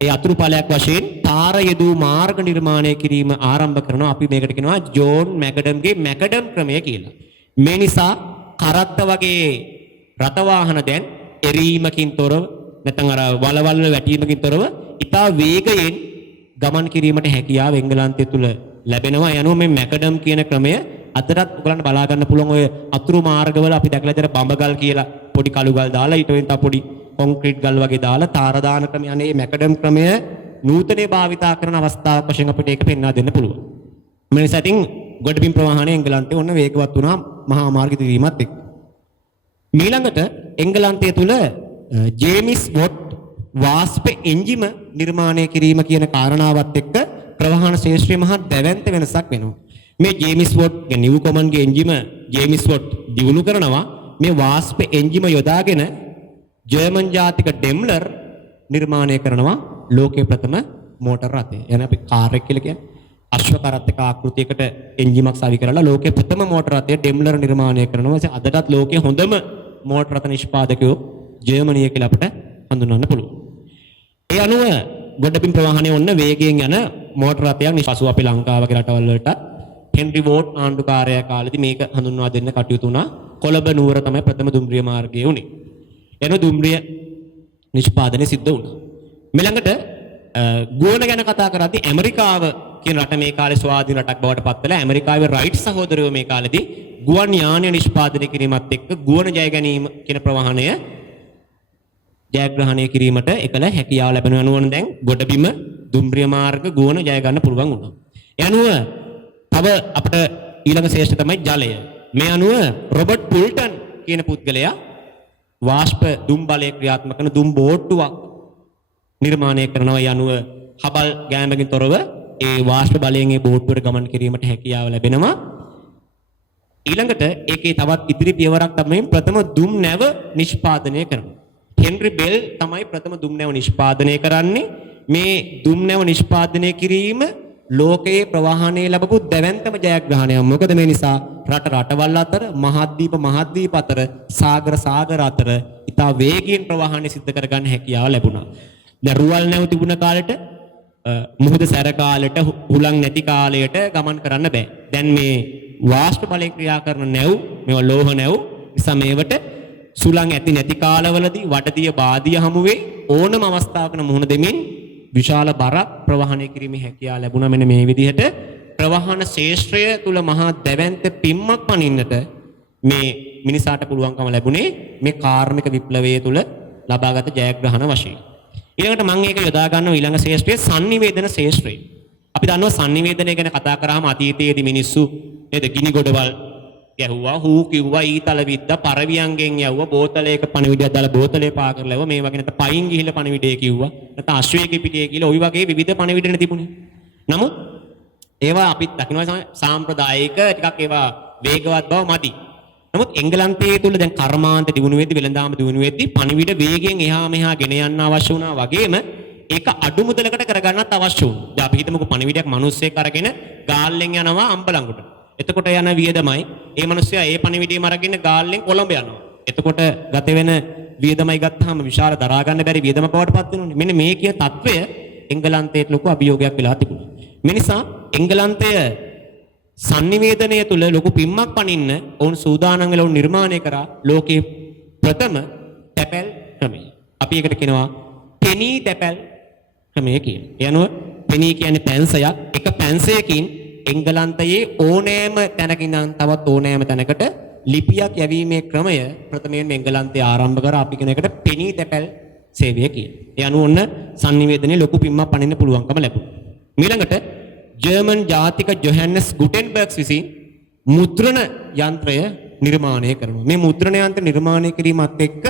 ඒ අතුරු ඵලයක් වශයෙන් තාර යෙදූ මාර්ග නිර්මාණය කිරීම ආරම්භ කරනවා. අපි මේකට කියනවා ජෝන් මැකඩම්ගේ මැකඩම් ක්‍රමය කියලා. මේ නිසා කරත්ත වගේ රථ වාහන දැන් එරීමකින් තොරව නැත්නම් අර වලවල් වල වැටීමකින් තොරව ඉතා වේගයෙන් ගමන් කිරීමට හැකියාව එංගලන්තය තුල ලැබෙනවා. යනුව මේ මැකඩම් කියන ක්‍රමය අදටත් ඔයගලන්ට බලා ගන්න පුළුවන්. ඔය අතුරු මාර්ගවල අපි දැකලා ඉතර බඹගල් කියලා පොඩි කළු ගල් දාලා ඊට වෙන පොඩි කොන්ක්‍රීට් ගල් වගේ දාලා තාර දාන ක්‍රමය අනේ මැකඩම් ක්‍රමය නූතනයේ භාවිතා කරන අවස්ථාවක් වශයෙන් අපිට ඒක පෙන්වා දෙන්න පුළුවන්. මේ නිසා ඉතින් ගොඩබිම් ප්‍රවාහනය එංගලන්තේ ඔන්න වේගවත් වුණා මහා මාර්ග දිවීමත් එක්ක. ඊළඟට එංගලන්තය තුල ජේමිස් වොට් වාස්ප එන්ජිම නිර්මාණය කිරීම කියන කාරණාවත් එක්ක ප්‍රවාහන ශාස්ත්‍රයේ මහා දැවැන්ත වෙනසක් වෙනවා. මේ ජේමිස් වොට් නිව්කොමන්ගේ එන්ජිම ජේමිස් වොට් දියුණු කරනවා මේ වාස්ප එන්ජිම යොදාගෙන ජර්මන් ජාතික ඩෙම්ලර් නිර්මාණය කරනවා ලෝකයේ ප්‍රථම මෝටර රථය. යන අපි කාර් එක කියලා කියන්නේ අශ්ව කරත්තක ආකෘතියකට එන්ජිමක් සවි කරලා ලෝකයේ ප්‍රථම මෝටර රථය ඩෙම්ලර් නිර්මාණය කරනවා. ඒ අදටත් ලෝකයේ හොඳම මෝටර රථ නිෂ්පාදකයෝ ජර්මනිය කියලා අපිට හඳුන්වන්න පුළුවන්. ඒ අනුව ගොඩබිම් ප්‍රවාහනය ඔන්න වේගයෙන් යන මෝටර රථයක් නිෂ්පාදව අපේ ලංකාව වගේ රටවල් වලට හෙන්රි වෝට් ආණ්ඩුකාරයා කාලේදී මේක හඳුන්වා දෙන්න කටයුතු වුණා. කොළඹ නුවර තමයි ප්‍රථම දුම්රිය මාර්ගය උනේ. එන දුම්රිය නිෂ්පාදනය සිද්ධ වුණා. මෙලඟට ගුවන් ගැන කතා කරද්දී ඇමරිකාව කියන රට මේ කාලේ ස්වාධීන රටක් බවට පත් වෙලා ඇමරිකාවේ රයිට් සහෝදරයෝ මේ කාලේදී ගුවන් යානය නිෂ්පාදනය කිරීමත් එක්ක ගුවන් ජය ගැනීම කියන ප්‍රවාහනය ජයග්‍රහණය කිරීමට එකල හැකියාව ලැබෙන අනුවන දැන් ගොඩබිම දුම්රිය මාර්ග ගුවන් ජය ගන්න පුළුවන් වුණා. ඒ අනුව තව අපිට ඊළඟ ශ්‍රේෂ්ඨ තමයි ජලය. මේ අනුව රොබර්ට් පුල්ටන් කියන පුද්ගලයා වාෂ්ප දුම් බලය ක්‍රියාත්මක කරන දුම් බෝට්ටුවක් නිර්මාණය කරනවා. යනුව හබල් ගෑමකින් තොරව ඒ වාෂ්ප බලයෙන් ඒ බෝට්ටුවට ගමන් කිරීමට හැකියාව ලැබෙනවා. ඊළඟට ඒකේ තවත් ඉදිරි පියවරක් තමයි ප්‍රථම දුම් නැව නිෂ්පාදනය කරනවා. හෙන්රි බෙල් තමයි ප්‍රථම දුම් නැව නිෂ්පාදනය කරන්නේ. මේ දුම් නැව නිෂ්පාදනය කිරීම ලෝකයේ ප්‍රවාහණය ලැබපු දැවැන්තම ජයග්‍රහණයක්. මොකද මේ නිසා රටවල් අතර, මහද්වීප අතර, සාගර අතර ඉතා වේගයෙන් ප්‍රවාහණය සිද්ධ කරගන්න හැකියාව ලැබුණා. දැන් රුවල් නැව තිබුණ කාලෙට, මුහුද සැර කාලෙට, හුලං නැති කාලයට ගමන් කරන්න බෑ. දැන් මේ වාෂ්ප බලයෙන් ක්‍රියා කරන නැව්, මේවා ලෝහ නැව් නිසා මේවට සුළං ඇති නැති කාලවලදී වටදිය බාදිය හමුවේ ඕනම අවස්ථාවක මුහුණ දෙමින් විශාල බරක් ප්‍රවාහණය කිරීමේ හැකියාව ලැබුණා. මෙන්න මේ විදිහට ප්‍රවාහන ශේෂ්ත්‍රය තුල මහා දැවැන්ත පිම්මක් පනින්නට මේ මිනිසාට පුළුවන්කම ලැබුණේ මේ කාර්මික විප්ලවය තුල ලබාගත ජයග්‍රහණ වශයෙන්. ඊළඟට මම ඒක යොදා ගන්නවා ඊළඟ ශේෂ්ත්‍රය sannivedana ශේෂ්ත්‍රය. අපි දන්නවා sannivedanaya ගැන කතා කරාම අතීතයේදී මිනිස්සු නේද ගිනි ගොඩවල් ගැහුවා, හූ කිව්වා, ඊතල විද්දා, පරවියන්ගෙන් යවුවා, බෝතලයක පණිවිඩයක් දාලා බෝතලේ පා කරලා යවුවා. මේ වගේ නැත්නම් පයින් ගිහිල්ලා පණිවිඩය කිව්වා. නැත්නම් අශ්වයේ පිටියේ කියලා ওই වගේ විවිධ පණිවිඩන තිබුණේ. නමුත් ඒවා අපිත් දකින්න සාම්ප්‍රදායික ටිකක් ඒවා වේගවත් බව මදි. නමුත් එංගලන්තයේ තුල දැන් කර්මාන්ත දිනු වෙද්දි, වෙළඳාම දිනු වෙද්දි පණිවිඩ වේගයෙන් එහා මෙහා ගෙන යන්න අවශ්‍ය වුණා වගේම ඒක අඩු මුදලකට කරගන්නත් අවශ්‍ය වුණා. දැන් අපි හිතමුකෝ පණිවිඩයක් මිනිස්සෙක් අරගෙන ගාල්ලෙන් යනවා අම්බලන්ගොට. එතකොට යන වියදමයි ඒ මිනිස්සයා ඒ පණිවිඩයම අරගෙන ගාල්ලෙන් කොළඹ යනවා. එතකොට ගත වෙන වියදමයි ගත්තාම විශාල දරා ගන්න බැරි වියදම බවට පත් වෙනුනේ. මෙන්න මේ කිය తත්වය එංගලන්තයට ලොකු අභියෝගයක් වෙලා තිබුණා. මේ නිසා එංගලන්තය sannivedanaya තුල ලොකු පිම්මක් පනින්න ඔවුන් සූදානම් වෙලා ඔවුන් නිර්මාණය කරා ලෝකයේ ප්‍රථම තැපැල් ක්‍රමය. අපි ඒකට කියනවා penny තැපැල් ක්‍රමය කියලා. ඒ අනුව penny කියන්නේ පැන්සයක්. එක පැන්සයකින් එංගලන්තයේ ඕනෑම තැනක ඉඳන් තවත් ඕනෑම තැනකට ලිපියක් යැවීමේ ක්‍රමය ප්‍රථමයෙන් එංගලන්තයේ ආරම්භ කරා. අපි කියන එකට penny තැපැල් සේවය කියනවා. ඒ අනුව ඔන්න sannivedanaya ලොකු පිම්මක් පනින්න පුළුවන්කම ලැබුණා. ඊළඟට ජර්මන් ජාතික ජොහන්ස් ගුටෙන්බර්ග් විසින් මුද්‍රණ යන්ත්‍රය නිර්මාණය කරනවා. මේ මුද්‍රණ යන්ත්‍ර නිර්මාණය කිරීමත් එක්ක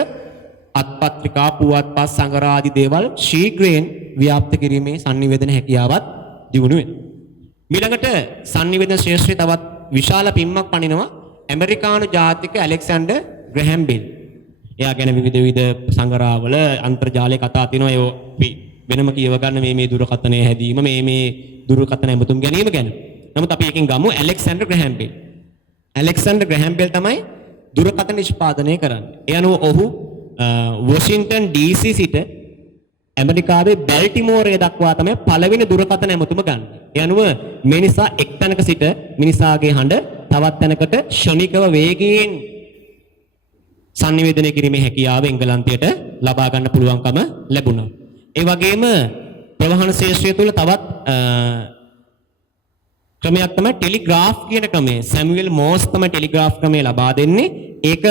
අත්පත්‍රිකා, පුවත්පත්, සංග්‍රහ ආදී දේවල් ශීඝ්‍රයෙන් ව්‍යාප්ත කිරීමේ sannivedana හැකියාවත් දියුණු වෙනවා. ඊළඟට sannivedana ශාස්ත්‍රයේ තවත් විශාල පිම්මක් පනිනවා ඇමරිකානු ජාතික ඇලෙක්සැන්ඩර් ග්‍රැහැම් බෙල්. එයා ගැන විවිධ සංග්‍රහවල අන්තර්ජාලයේ කතා තියෙනවා. ඒ වෙනම කියව ගන්න මේ දුරකථනය හැදීම, මේ දුරකථන ඇමතුම් ගැනීම ගැන. නමුත් අපි එකකින් ගමු Alexander Graham bell. Alexander Graham bell තමයි දුරකථන නිෂ්පාදනය කරන්නේ. ඒ අනුව ඔහු වොෂින්ටන් DC සිට ඇමරිකාවේ බැල්ටිමෝරය දක්වා තමයි පළවෙනි දුරකථන ඇමතුම ගන්න. ඒ අනුව මේ නිසා එක් තැනක සිට මිනිසාගේ හඬ තවත් තැනකට ක්ෂණිකව වේගයෙන් sannivedanaya කිරීමේ හැකියාව එංගලන්තයට ලබා ගන්න පුළුවන්කම ලැබුණා. ඒ වගේම ප්‍රවාහන ශාස්ත්‍රය තුළ තවත් ක්‍රමයක් තමයි ටෙලිග්‍රාෆ් කියන ක්‍රමය. සැමුවෙල් මෝස් තමයි ටෙලිග්‍රාෆ් ක්‍රමය ලබා දෙන්නේ. ඒක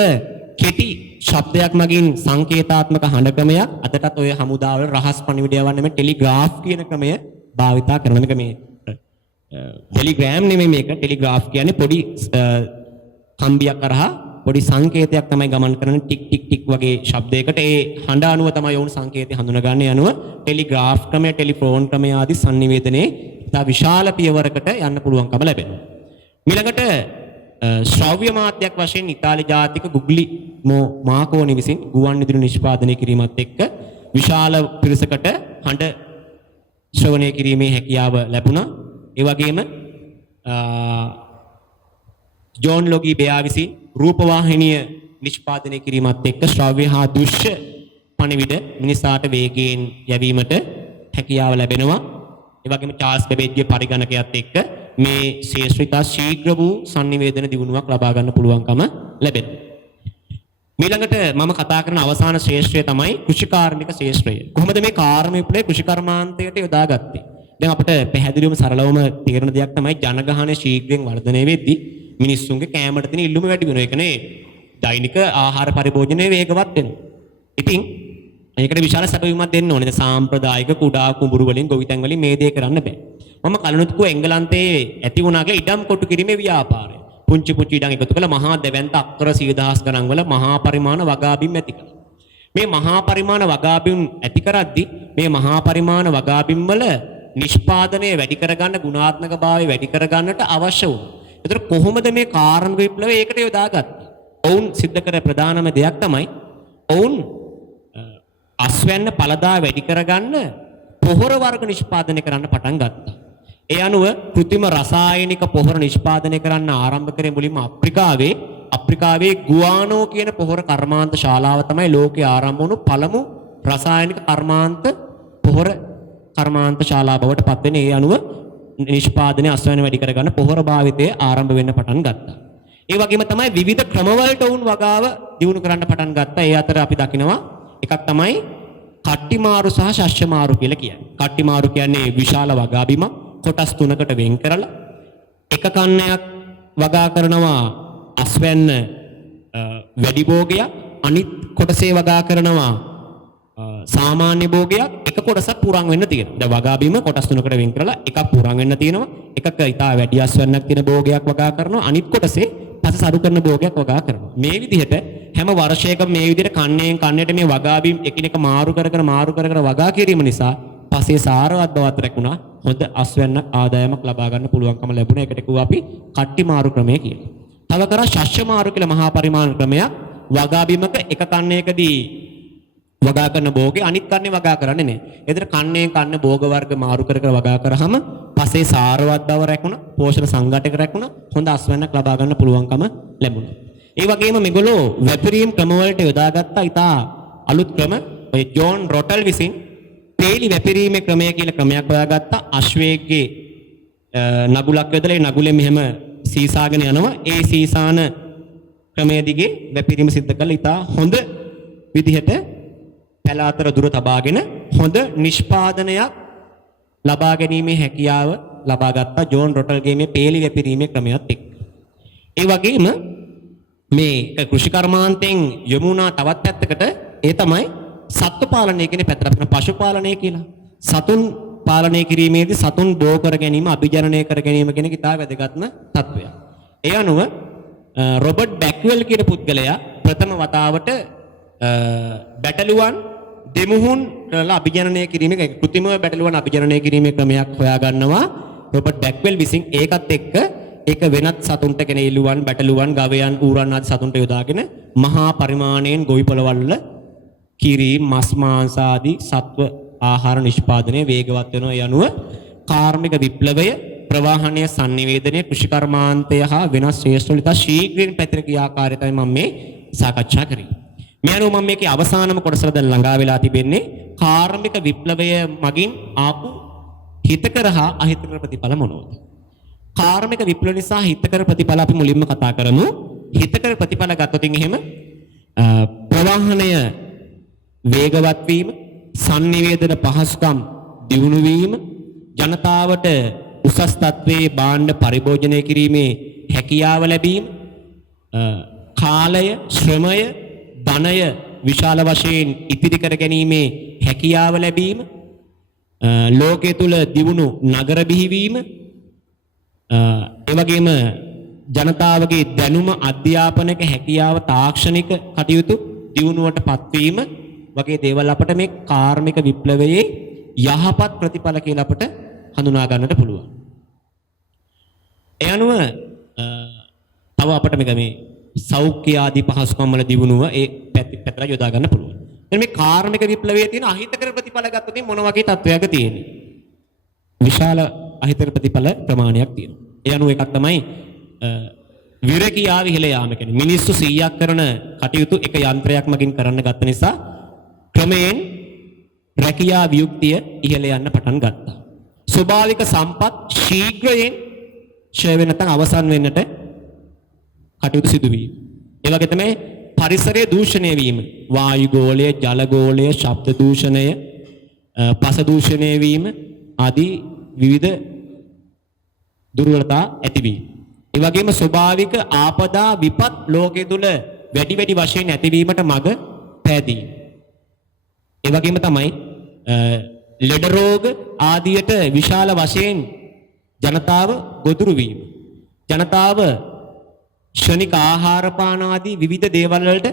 කෙටි ශබ්දයක් මගින් සංකේතාත්මක හඬ ක්‍රමයක්. අදටත් ඔය හමුදාවල රහස් පණිවිඩය වන්නේ මේ ටෙලිග්‍රාෆ් කියන ක්‍රමය භාවිතා කරන මේක මේ ටෙලිග්‍රෑම් නෙමෙයි මේක. ටෙලිග්‍රාෆ් කියන්නේ පොඩි කම්බියක් කරහා පොඩි සංකේතයක් තමයි ගමන් කරන ටික් ටික් ටික් වගේ ශබ්දයකට ඒ හඬ අනුව තමයි වුන් සංකේතය හඳුනගන්නේ. අනුව ටෙලිග්‍රාෆ් ක්‍රමය, ටෙලිෆෝන් ක්‍රමය ආදී sannivedanaya ඉතා විශාල පියවරකට යන්න පුළුවන්කම ලැබෙනවා. ඊළඟට ශ්‍රව්‍ය මාධ්‍යයක් වශයෙන් ඉතාලි ජාතික ගුග්ලිමෝ මාකෝනි විසින් ගුවන් විදුලි නිෂ්පාදනය කිරීමත් එක්ක විශාල පිරිසකට හඬ ශ්‍රවණය කිරීමේ හැකියාව ලැබුණා. ඒ වගේම ජෝන් ලොගී බෙයා විසින් රූපවාහිනිය නිෂ්පාදනය කිරීමත් එක්ක ශ්‍රව්‍ය හා දෘශ්‍ය පණිවිඩ මිනිසාට වේගයෙන් යැවීමට හැකියාව ලැබෙනවා. ඒ වගේම චාල්ස් බෙබේජ්ගේ පරිගණකයත් එක්ක මේ ශාස්ත්‍රීය ශීඝ්‍ර වූ sannivedana දියුණුවක් ලබා ගන්න පුළුවන්කම ලැබෙනවා. ඊළඟට මම කතා කරන අවසාන ශාස්ත්‍රය තමයි කෘෂිකාර්මික ශාස්ත්‍රය. කොහොමද මේ කාර්ම විප්ලවය කෘෂිකර්මාන්තයට යොදාගත්තේ? දැන් අපිට පැහැදිලිවම සරලවම තේරෙන දෙයක් තමයි ජනගහනය ශීඝ්‍රයෙන් වර්ධනය වෙද්දී මිනිස්සුන්ගේ කෑමට තියෙන ඉල්ලුම වැඩි වෙනවා. ඒ කියන්නේ දෛනික ආහාර පරිභෝජනයේ වේගවත් වෙනවා. ඉතින් ඒකට විශාල සැපයීමක් දෙන්න ඕනේ. සාම්ප්‍රදායික කුඩා කුඹුරු වලින් ගොවිතැන් වලින් මේ දේ කරන්න බෑ. මම කලිනුත් කිව්වා එංගලන්තයේ ඇති වුණාගේ ඉඩම් කොටු කිරීමේ ව්‍යාපාරය. පුංචි ඉඩම් එකතු කළ මහා දෙවන්ත අක්කර 100,000 ගණන් වල මහා පරිමාණ වගාබිම් ඇති කළා. මේ මහා පරිමාණ වගාබිම් ඇති කරද්දී මේ මහා පරිමාණ වගාබිම් වල නිෂ්පාදනය වැඩි කරගන්න ගුණාත්මකභාවය වැඩි කරගන්නට අවශ්‍ය වුණා. ඒතර කොහොමද මේ කාර්මික විප්ලවය ඒකට යොදාගත්තේ? ඔවුන් සිද්ධ කර ප්‍රධානම දෙයක් තමයි ඔවුන් අස්වැන්න පළදා වැඩි කරගන්න පොහොර වර්ග නිෂ්පාදනය කරන්න පටන් ගත්තා. ඒ අනුව කෘත්‍රිම රසායනික පොහොර නිෂ්පාදනය කරන්න ආරම්භ කරේ මුලින්ම අප්‍රිකාවේ ගුවානෝ කියන පොහොර කර්මාන්ත ශාලාව තමයි ලෝකයේ ආරම්භ වුණු පළමු රසායනික කර්මාන්ත පොහොර කර්මාන්ත ශාලාව බවට පත් වෙන. ඒ අනුව නිෂ්පාදනය අස්වැන්න වැඩි කරගන්න පොහොර භාවිතය ආරම්භ වෙන්න පටන් ගත්තා. ඒ වගේම තමයි විවිධ ක්‍රමවලට වුන් වගාව දියුණු කරන්න පටන් ගත්තා. ඒ අතර අපි දකිනවා එකක් තමයි කට්ටිමාරු සහ ශස්්‍යමාරු කියලා කියන්නේ. කට්ටිමාරු කියන්නේ විශාල වගාබිමක් කොටස් තුනකට වෙන් කරලා එක කන්නයක් වගා කරනවා අස්වැන්න වැඩි භෝගයක්, අනිත් කොටසේ වගා කරනවා සාමාන්‍ය භෝගයක්, එක කොටසක් පුරන් වෙන්න තියෙනවා. දැන් වගාබිම කොටස් තුනකට වෙන් කරලා එකක් පුරන් වෙන්න තියෙනවා, එකක ඉතා වැඩි අස්වැන්නක් තියෙන භෝගයක් වගා කරනවා, අනිත් කොටසේ පස සරු කරන භෝගයක් වගා කරනවා. මේ විදිහට හැම වර්ෂයකම මේ විදිහට කන්නේන් කන්නේට මේ වගාබිම් එකිනෙක මාරු කර වගා කිරීම නිසා පසේ සාරවත් බවත් රැකුණා. හොඳ අස්වැන්නක් ආදායමක් ලබා ගන්න පුළුවන්කම ලැබුණා. ඒකට කිව්වා අපි කට්ටි මාරු ක්‍රමය කියලා. තව කරා ශස්්‍ය මාරු කියලා මහා පරිමාණ ක්‍රමයක්. වගාබිමක එක කන්නේකදී වගා කරන භෝගේ අනිත් කන්නේ වගා කරන්නේ නැහැ. ඒතර කන්නේන් කන්න භෝග වර්ග මාරු කර වගා කරාම පසේ සාරවත් බව රැකුණා, පෝෂණ සංඝටක රැකුණා, හොඳ අස්වැන්නක් ලබා ගන්න පුළුවන්කම ලැබුණා. ඒ වගේම මේගොල්ලෝ වැපිරීම් ක්‍රම වලට යොදාගත්ත ඉතා අලුත් ක්‍රම. ඔය ජෝන් රොටල් විසින් පේලි වැපිරීමේ ක්‍රමය කියලා ක්‍රමයක් හොයාගත්තා. අශ්වයෙක්ගේ නගුලක් යොදලා ඒ නගුලෙන් මෙහෙම සීසාගෙන යනවා. ඒ සීසාන ක්‍රමය දිගේ වැපිරීම සිද්ධ කරලා ඉතා හොඳ විදිහට පැල අතර දුර තබාගෙන හොඳ නිෂ්පාදනයක් ලබා ගැනීමේ හැකියාව ලබා ගත්තා ජෝන් රොටල්ගේ මේ පේලි වැපිරීමේ ක්‍රමයත් එක්ක. ඒ වගේම මේ කෘෂි කර්මාන්තයෙන් යොමු වුණා තවත් පැත්තකට ඒ තමයි සත්ත්ව පාලනය කියන පැත්තට අපිට පශු පාලනය කියලා. සතුන් පාලනය කිරීමේදී සතුන් බෝ කර ගැනීම, අභිජනනය කර ගැනීම කියන එක ඉතා වැදගත්ම තත්වයක්. ඒ අනුව රොබර්ට් බැක්වෙල් කියන පුද්ගලයා ප්‍රථම වතාවට බැටළුවන් දෙමුහුන් කරලා අභිජනනය කිරීමේ කෘත්‍රිමව බැටළුවන් අභිජනනය කිරීමේ ක්‍රමයක් හොයා ගන්නවා රොබර්ට් බැක්වෙල් විසින්. ඒකත් එක්ක ඒක වෙනත් සතුන්ට කියන එළුවන්, බැටළුවන්, ගවයන්, ඌරන් ආදී සතුන්ට යොදාගෙන මහා පරිමාණයෙන් ගොවිපළවල් වල කිරි, මස් මාංශ ආදී සත්ව ආහාර නිෂ්පාදනය වේගවත් වෙනවා. ඒ අනුව කාර්මික විප්ලවය, ප්‍රවාහනීය sannivedanaya, කෘෂි කර්මාන්තය හා වෙනස් ශ්‍රේෂ්ඨ වල ශීඝ්‍රයෙන් පැතිර ක්‍රියාකාරීත්වය තමයි මම මේ සාකච්ඡා කරේ. මේ අනුව මම මේකේ අවසානම කොටසට දැන් ළඟා වෙලා තිබෙන්නේ කාර්මික විප්ලවය මගින් ආපු හිතකර හා අහිතකර ප්‍රතිඵල මොනවාද? කාර්මික විප්ලව නිසා හිතකර ප්‍රතිඵල අපි මුලින්ම කතා කරමු. හිතකර ප්‍රතිඵල ගත්තොත් එහෙම ප්‍රවාහනය වේගවත් වීම, sannivedana පහසුකම් දියුණු වීම, ජනතාවට උසස් තත්ත්වයේ භාණ්ඩ පරිභෝජනය කිරීමේ හැකියාව ලැබීම, කාලය, ශ්‍රමය, ධනය විශාල වශයෙන් ඉතිරි කර ගැනීමේ හැකියාව ලැබීම, ලෝකයේ තුල දියුණු නගර බිහිවීම, ඒ වගේම ජනතාවගේ දැනුම, අධ්‍යාපනික හැකියාව, තාක්ෂණික කටයුතු දියුණුවට පත්වීම වගේ දේවල් අපට මේ කාර්මික විප්ලවයේ යහපත් ප්‍රතිඵල කියලා අපට හඳුනා ගන්නට පුළුවන්. ඒ අනුව තව අපට මේ සෞඛ්‍ය ආදී පහසුකම් වල දියුණුව ඒ පැත්තට යොදා ගන්න පුළුවන්. එතන මේ කාර්මික විප්ලවයේ තියෙන අහිතකර ප්‍රතිඵල ගත්තොත් මොන වගේ තත්වයක තියෙන්නේ? විශාල අහිතකර ප්‍රතිඵල ප්‍රමාණයක් තියෙනවා. ඒ අනුව එකක් තමයි විරකියාව ඉහළ යාම කියන්නේ මිනිස්සු 100ක් කරන කටයුතු එක යන්ත්‍රයක් මගින් කරන්න ගත්ත නිසා ක්‍රමයෙන් රැකියා වියුක්තිය ඉහළ යන්න පටන් ගත්තා. ස්වභාවික සම්පත් ශීඝ්‍රයෙන් ඡය වෙන නැත්නම් අවසන් වෙන්නට කටයුතු සිදු වීම. ඒ වගේ තමයි පරිසරයේ දූෂණය වීම. වායු ගෝලය, ජල ගෝලය, ශබ්ද දූෂණය, පස දූෂණය වීම ආදී විවිධ දුර්වලතා ඇතිවීම. ඒ වගේම ස්වභාවික ආපදා විපත් ලෝකයේ තුල වැඩි වශයෙන් ඇතිවීමට මඟ පෑදීම. ඒ වගේම තමයි ලෙඩ රෝග ආදියට විශාල වශයෙන් ජනතාව ගොදුරු වීම. ජනතාව ක්ෂණික ආහාර පාන ආදී විවිධ දේවල් වලට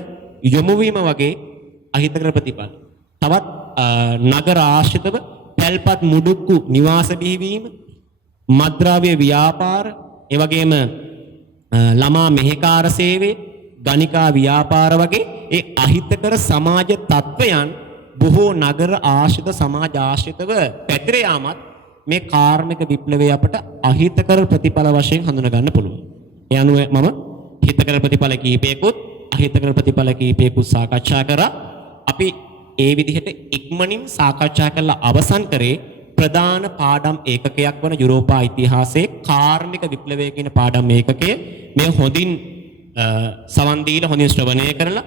යොමු වීම වගේ අහිතකර ප්‍රතිඵල. තවත් නගර ආශ්‍රිතව පැල්පත් මුඩුක්කු නිවාස බිහිවීම, මත්ද්‍රව්‍ය ව්‍යාපාර, ඒ වගේම ළමා මෙහෙකාර සේවය, ගණිකා ව්‍යාපාර වගේ ඒ අහිතකර සමාජ තත්වයන් බොහෝ නගර ආශ්‍රිත සමාජ ආශ්‍රිතව පැතිර යාමත් මේ කාර්මික විප්ලවය අපට අහිතකර ප්‍රතිඵල වශයෙන් හඳුනා ගන්න පුළුවන්. ඒ අනුව මම හිතකර ප්‍රතිඵල කීපයකුත් අහිතකර ප්‍රතිඵල කීපයකුත් සාකච්ඡා කරා. අපි ඒ විදිහට ඉක්මනින් සාකච්ඡා කරලා අවසන් කරේ ප්‍රධාන පාඩම් ඒකකයක් වන යුරෝපා ඉතිහාසයේ කාර්මික විප්ලවය කියන පාඩම් ඒකකය මේ හොඳින් සවන් දීලා හොඳින් ශ්‍රවණය කරලා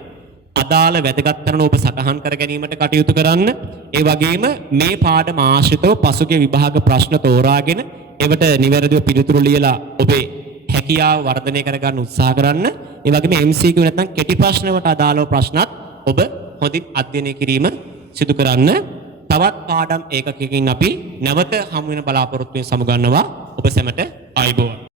අදාළ වැදගත් කරන ඔබ සටහන් කර ගැනීමට කටයුතු කරන්න. ඒ වගේම මේ පාඩම ආශ්‍රිතව පසුගිය විභාග ප්‍රශ්න තෝරාගෙන ඒවට නිවැරදිව පිළිතුරු ලියලා ඔබේ හැකියාව වර්ධනය කර ගන්න උත්සාහ කරන්න. ඒ වගේම MCQ නැත්නම් කෙටි ප්‍රශ්න වලට අදාළව ප්‍රශ්නත් ඔබ හොඳින් අධ්‍යයනය කිරීම සිදු කරන්න. තවත් පාඩම් ඒකකකින් අපි නැවත හමු වෙන බලාපොරොත්තු වෙන සමුගන්නවා. ඔබ සැමට ආයුබෝවන්.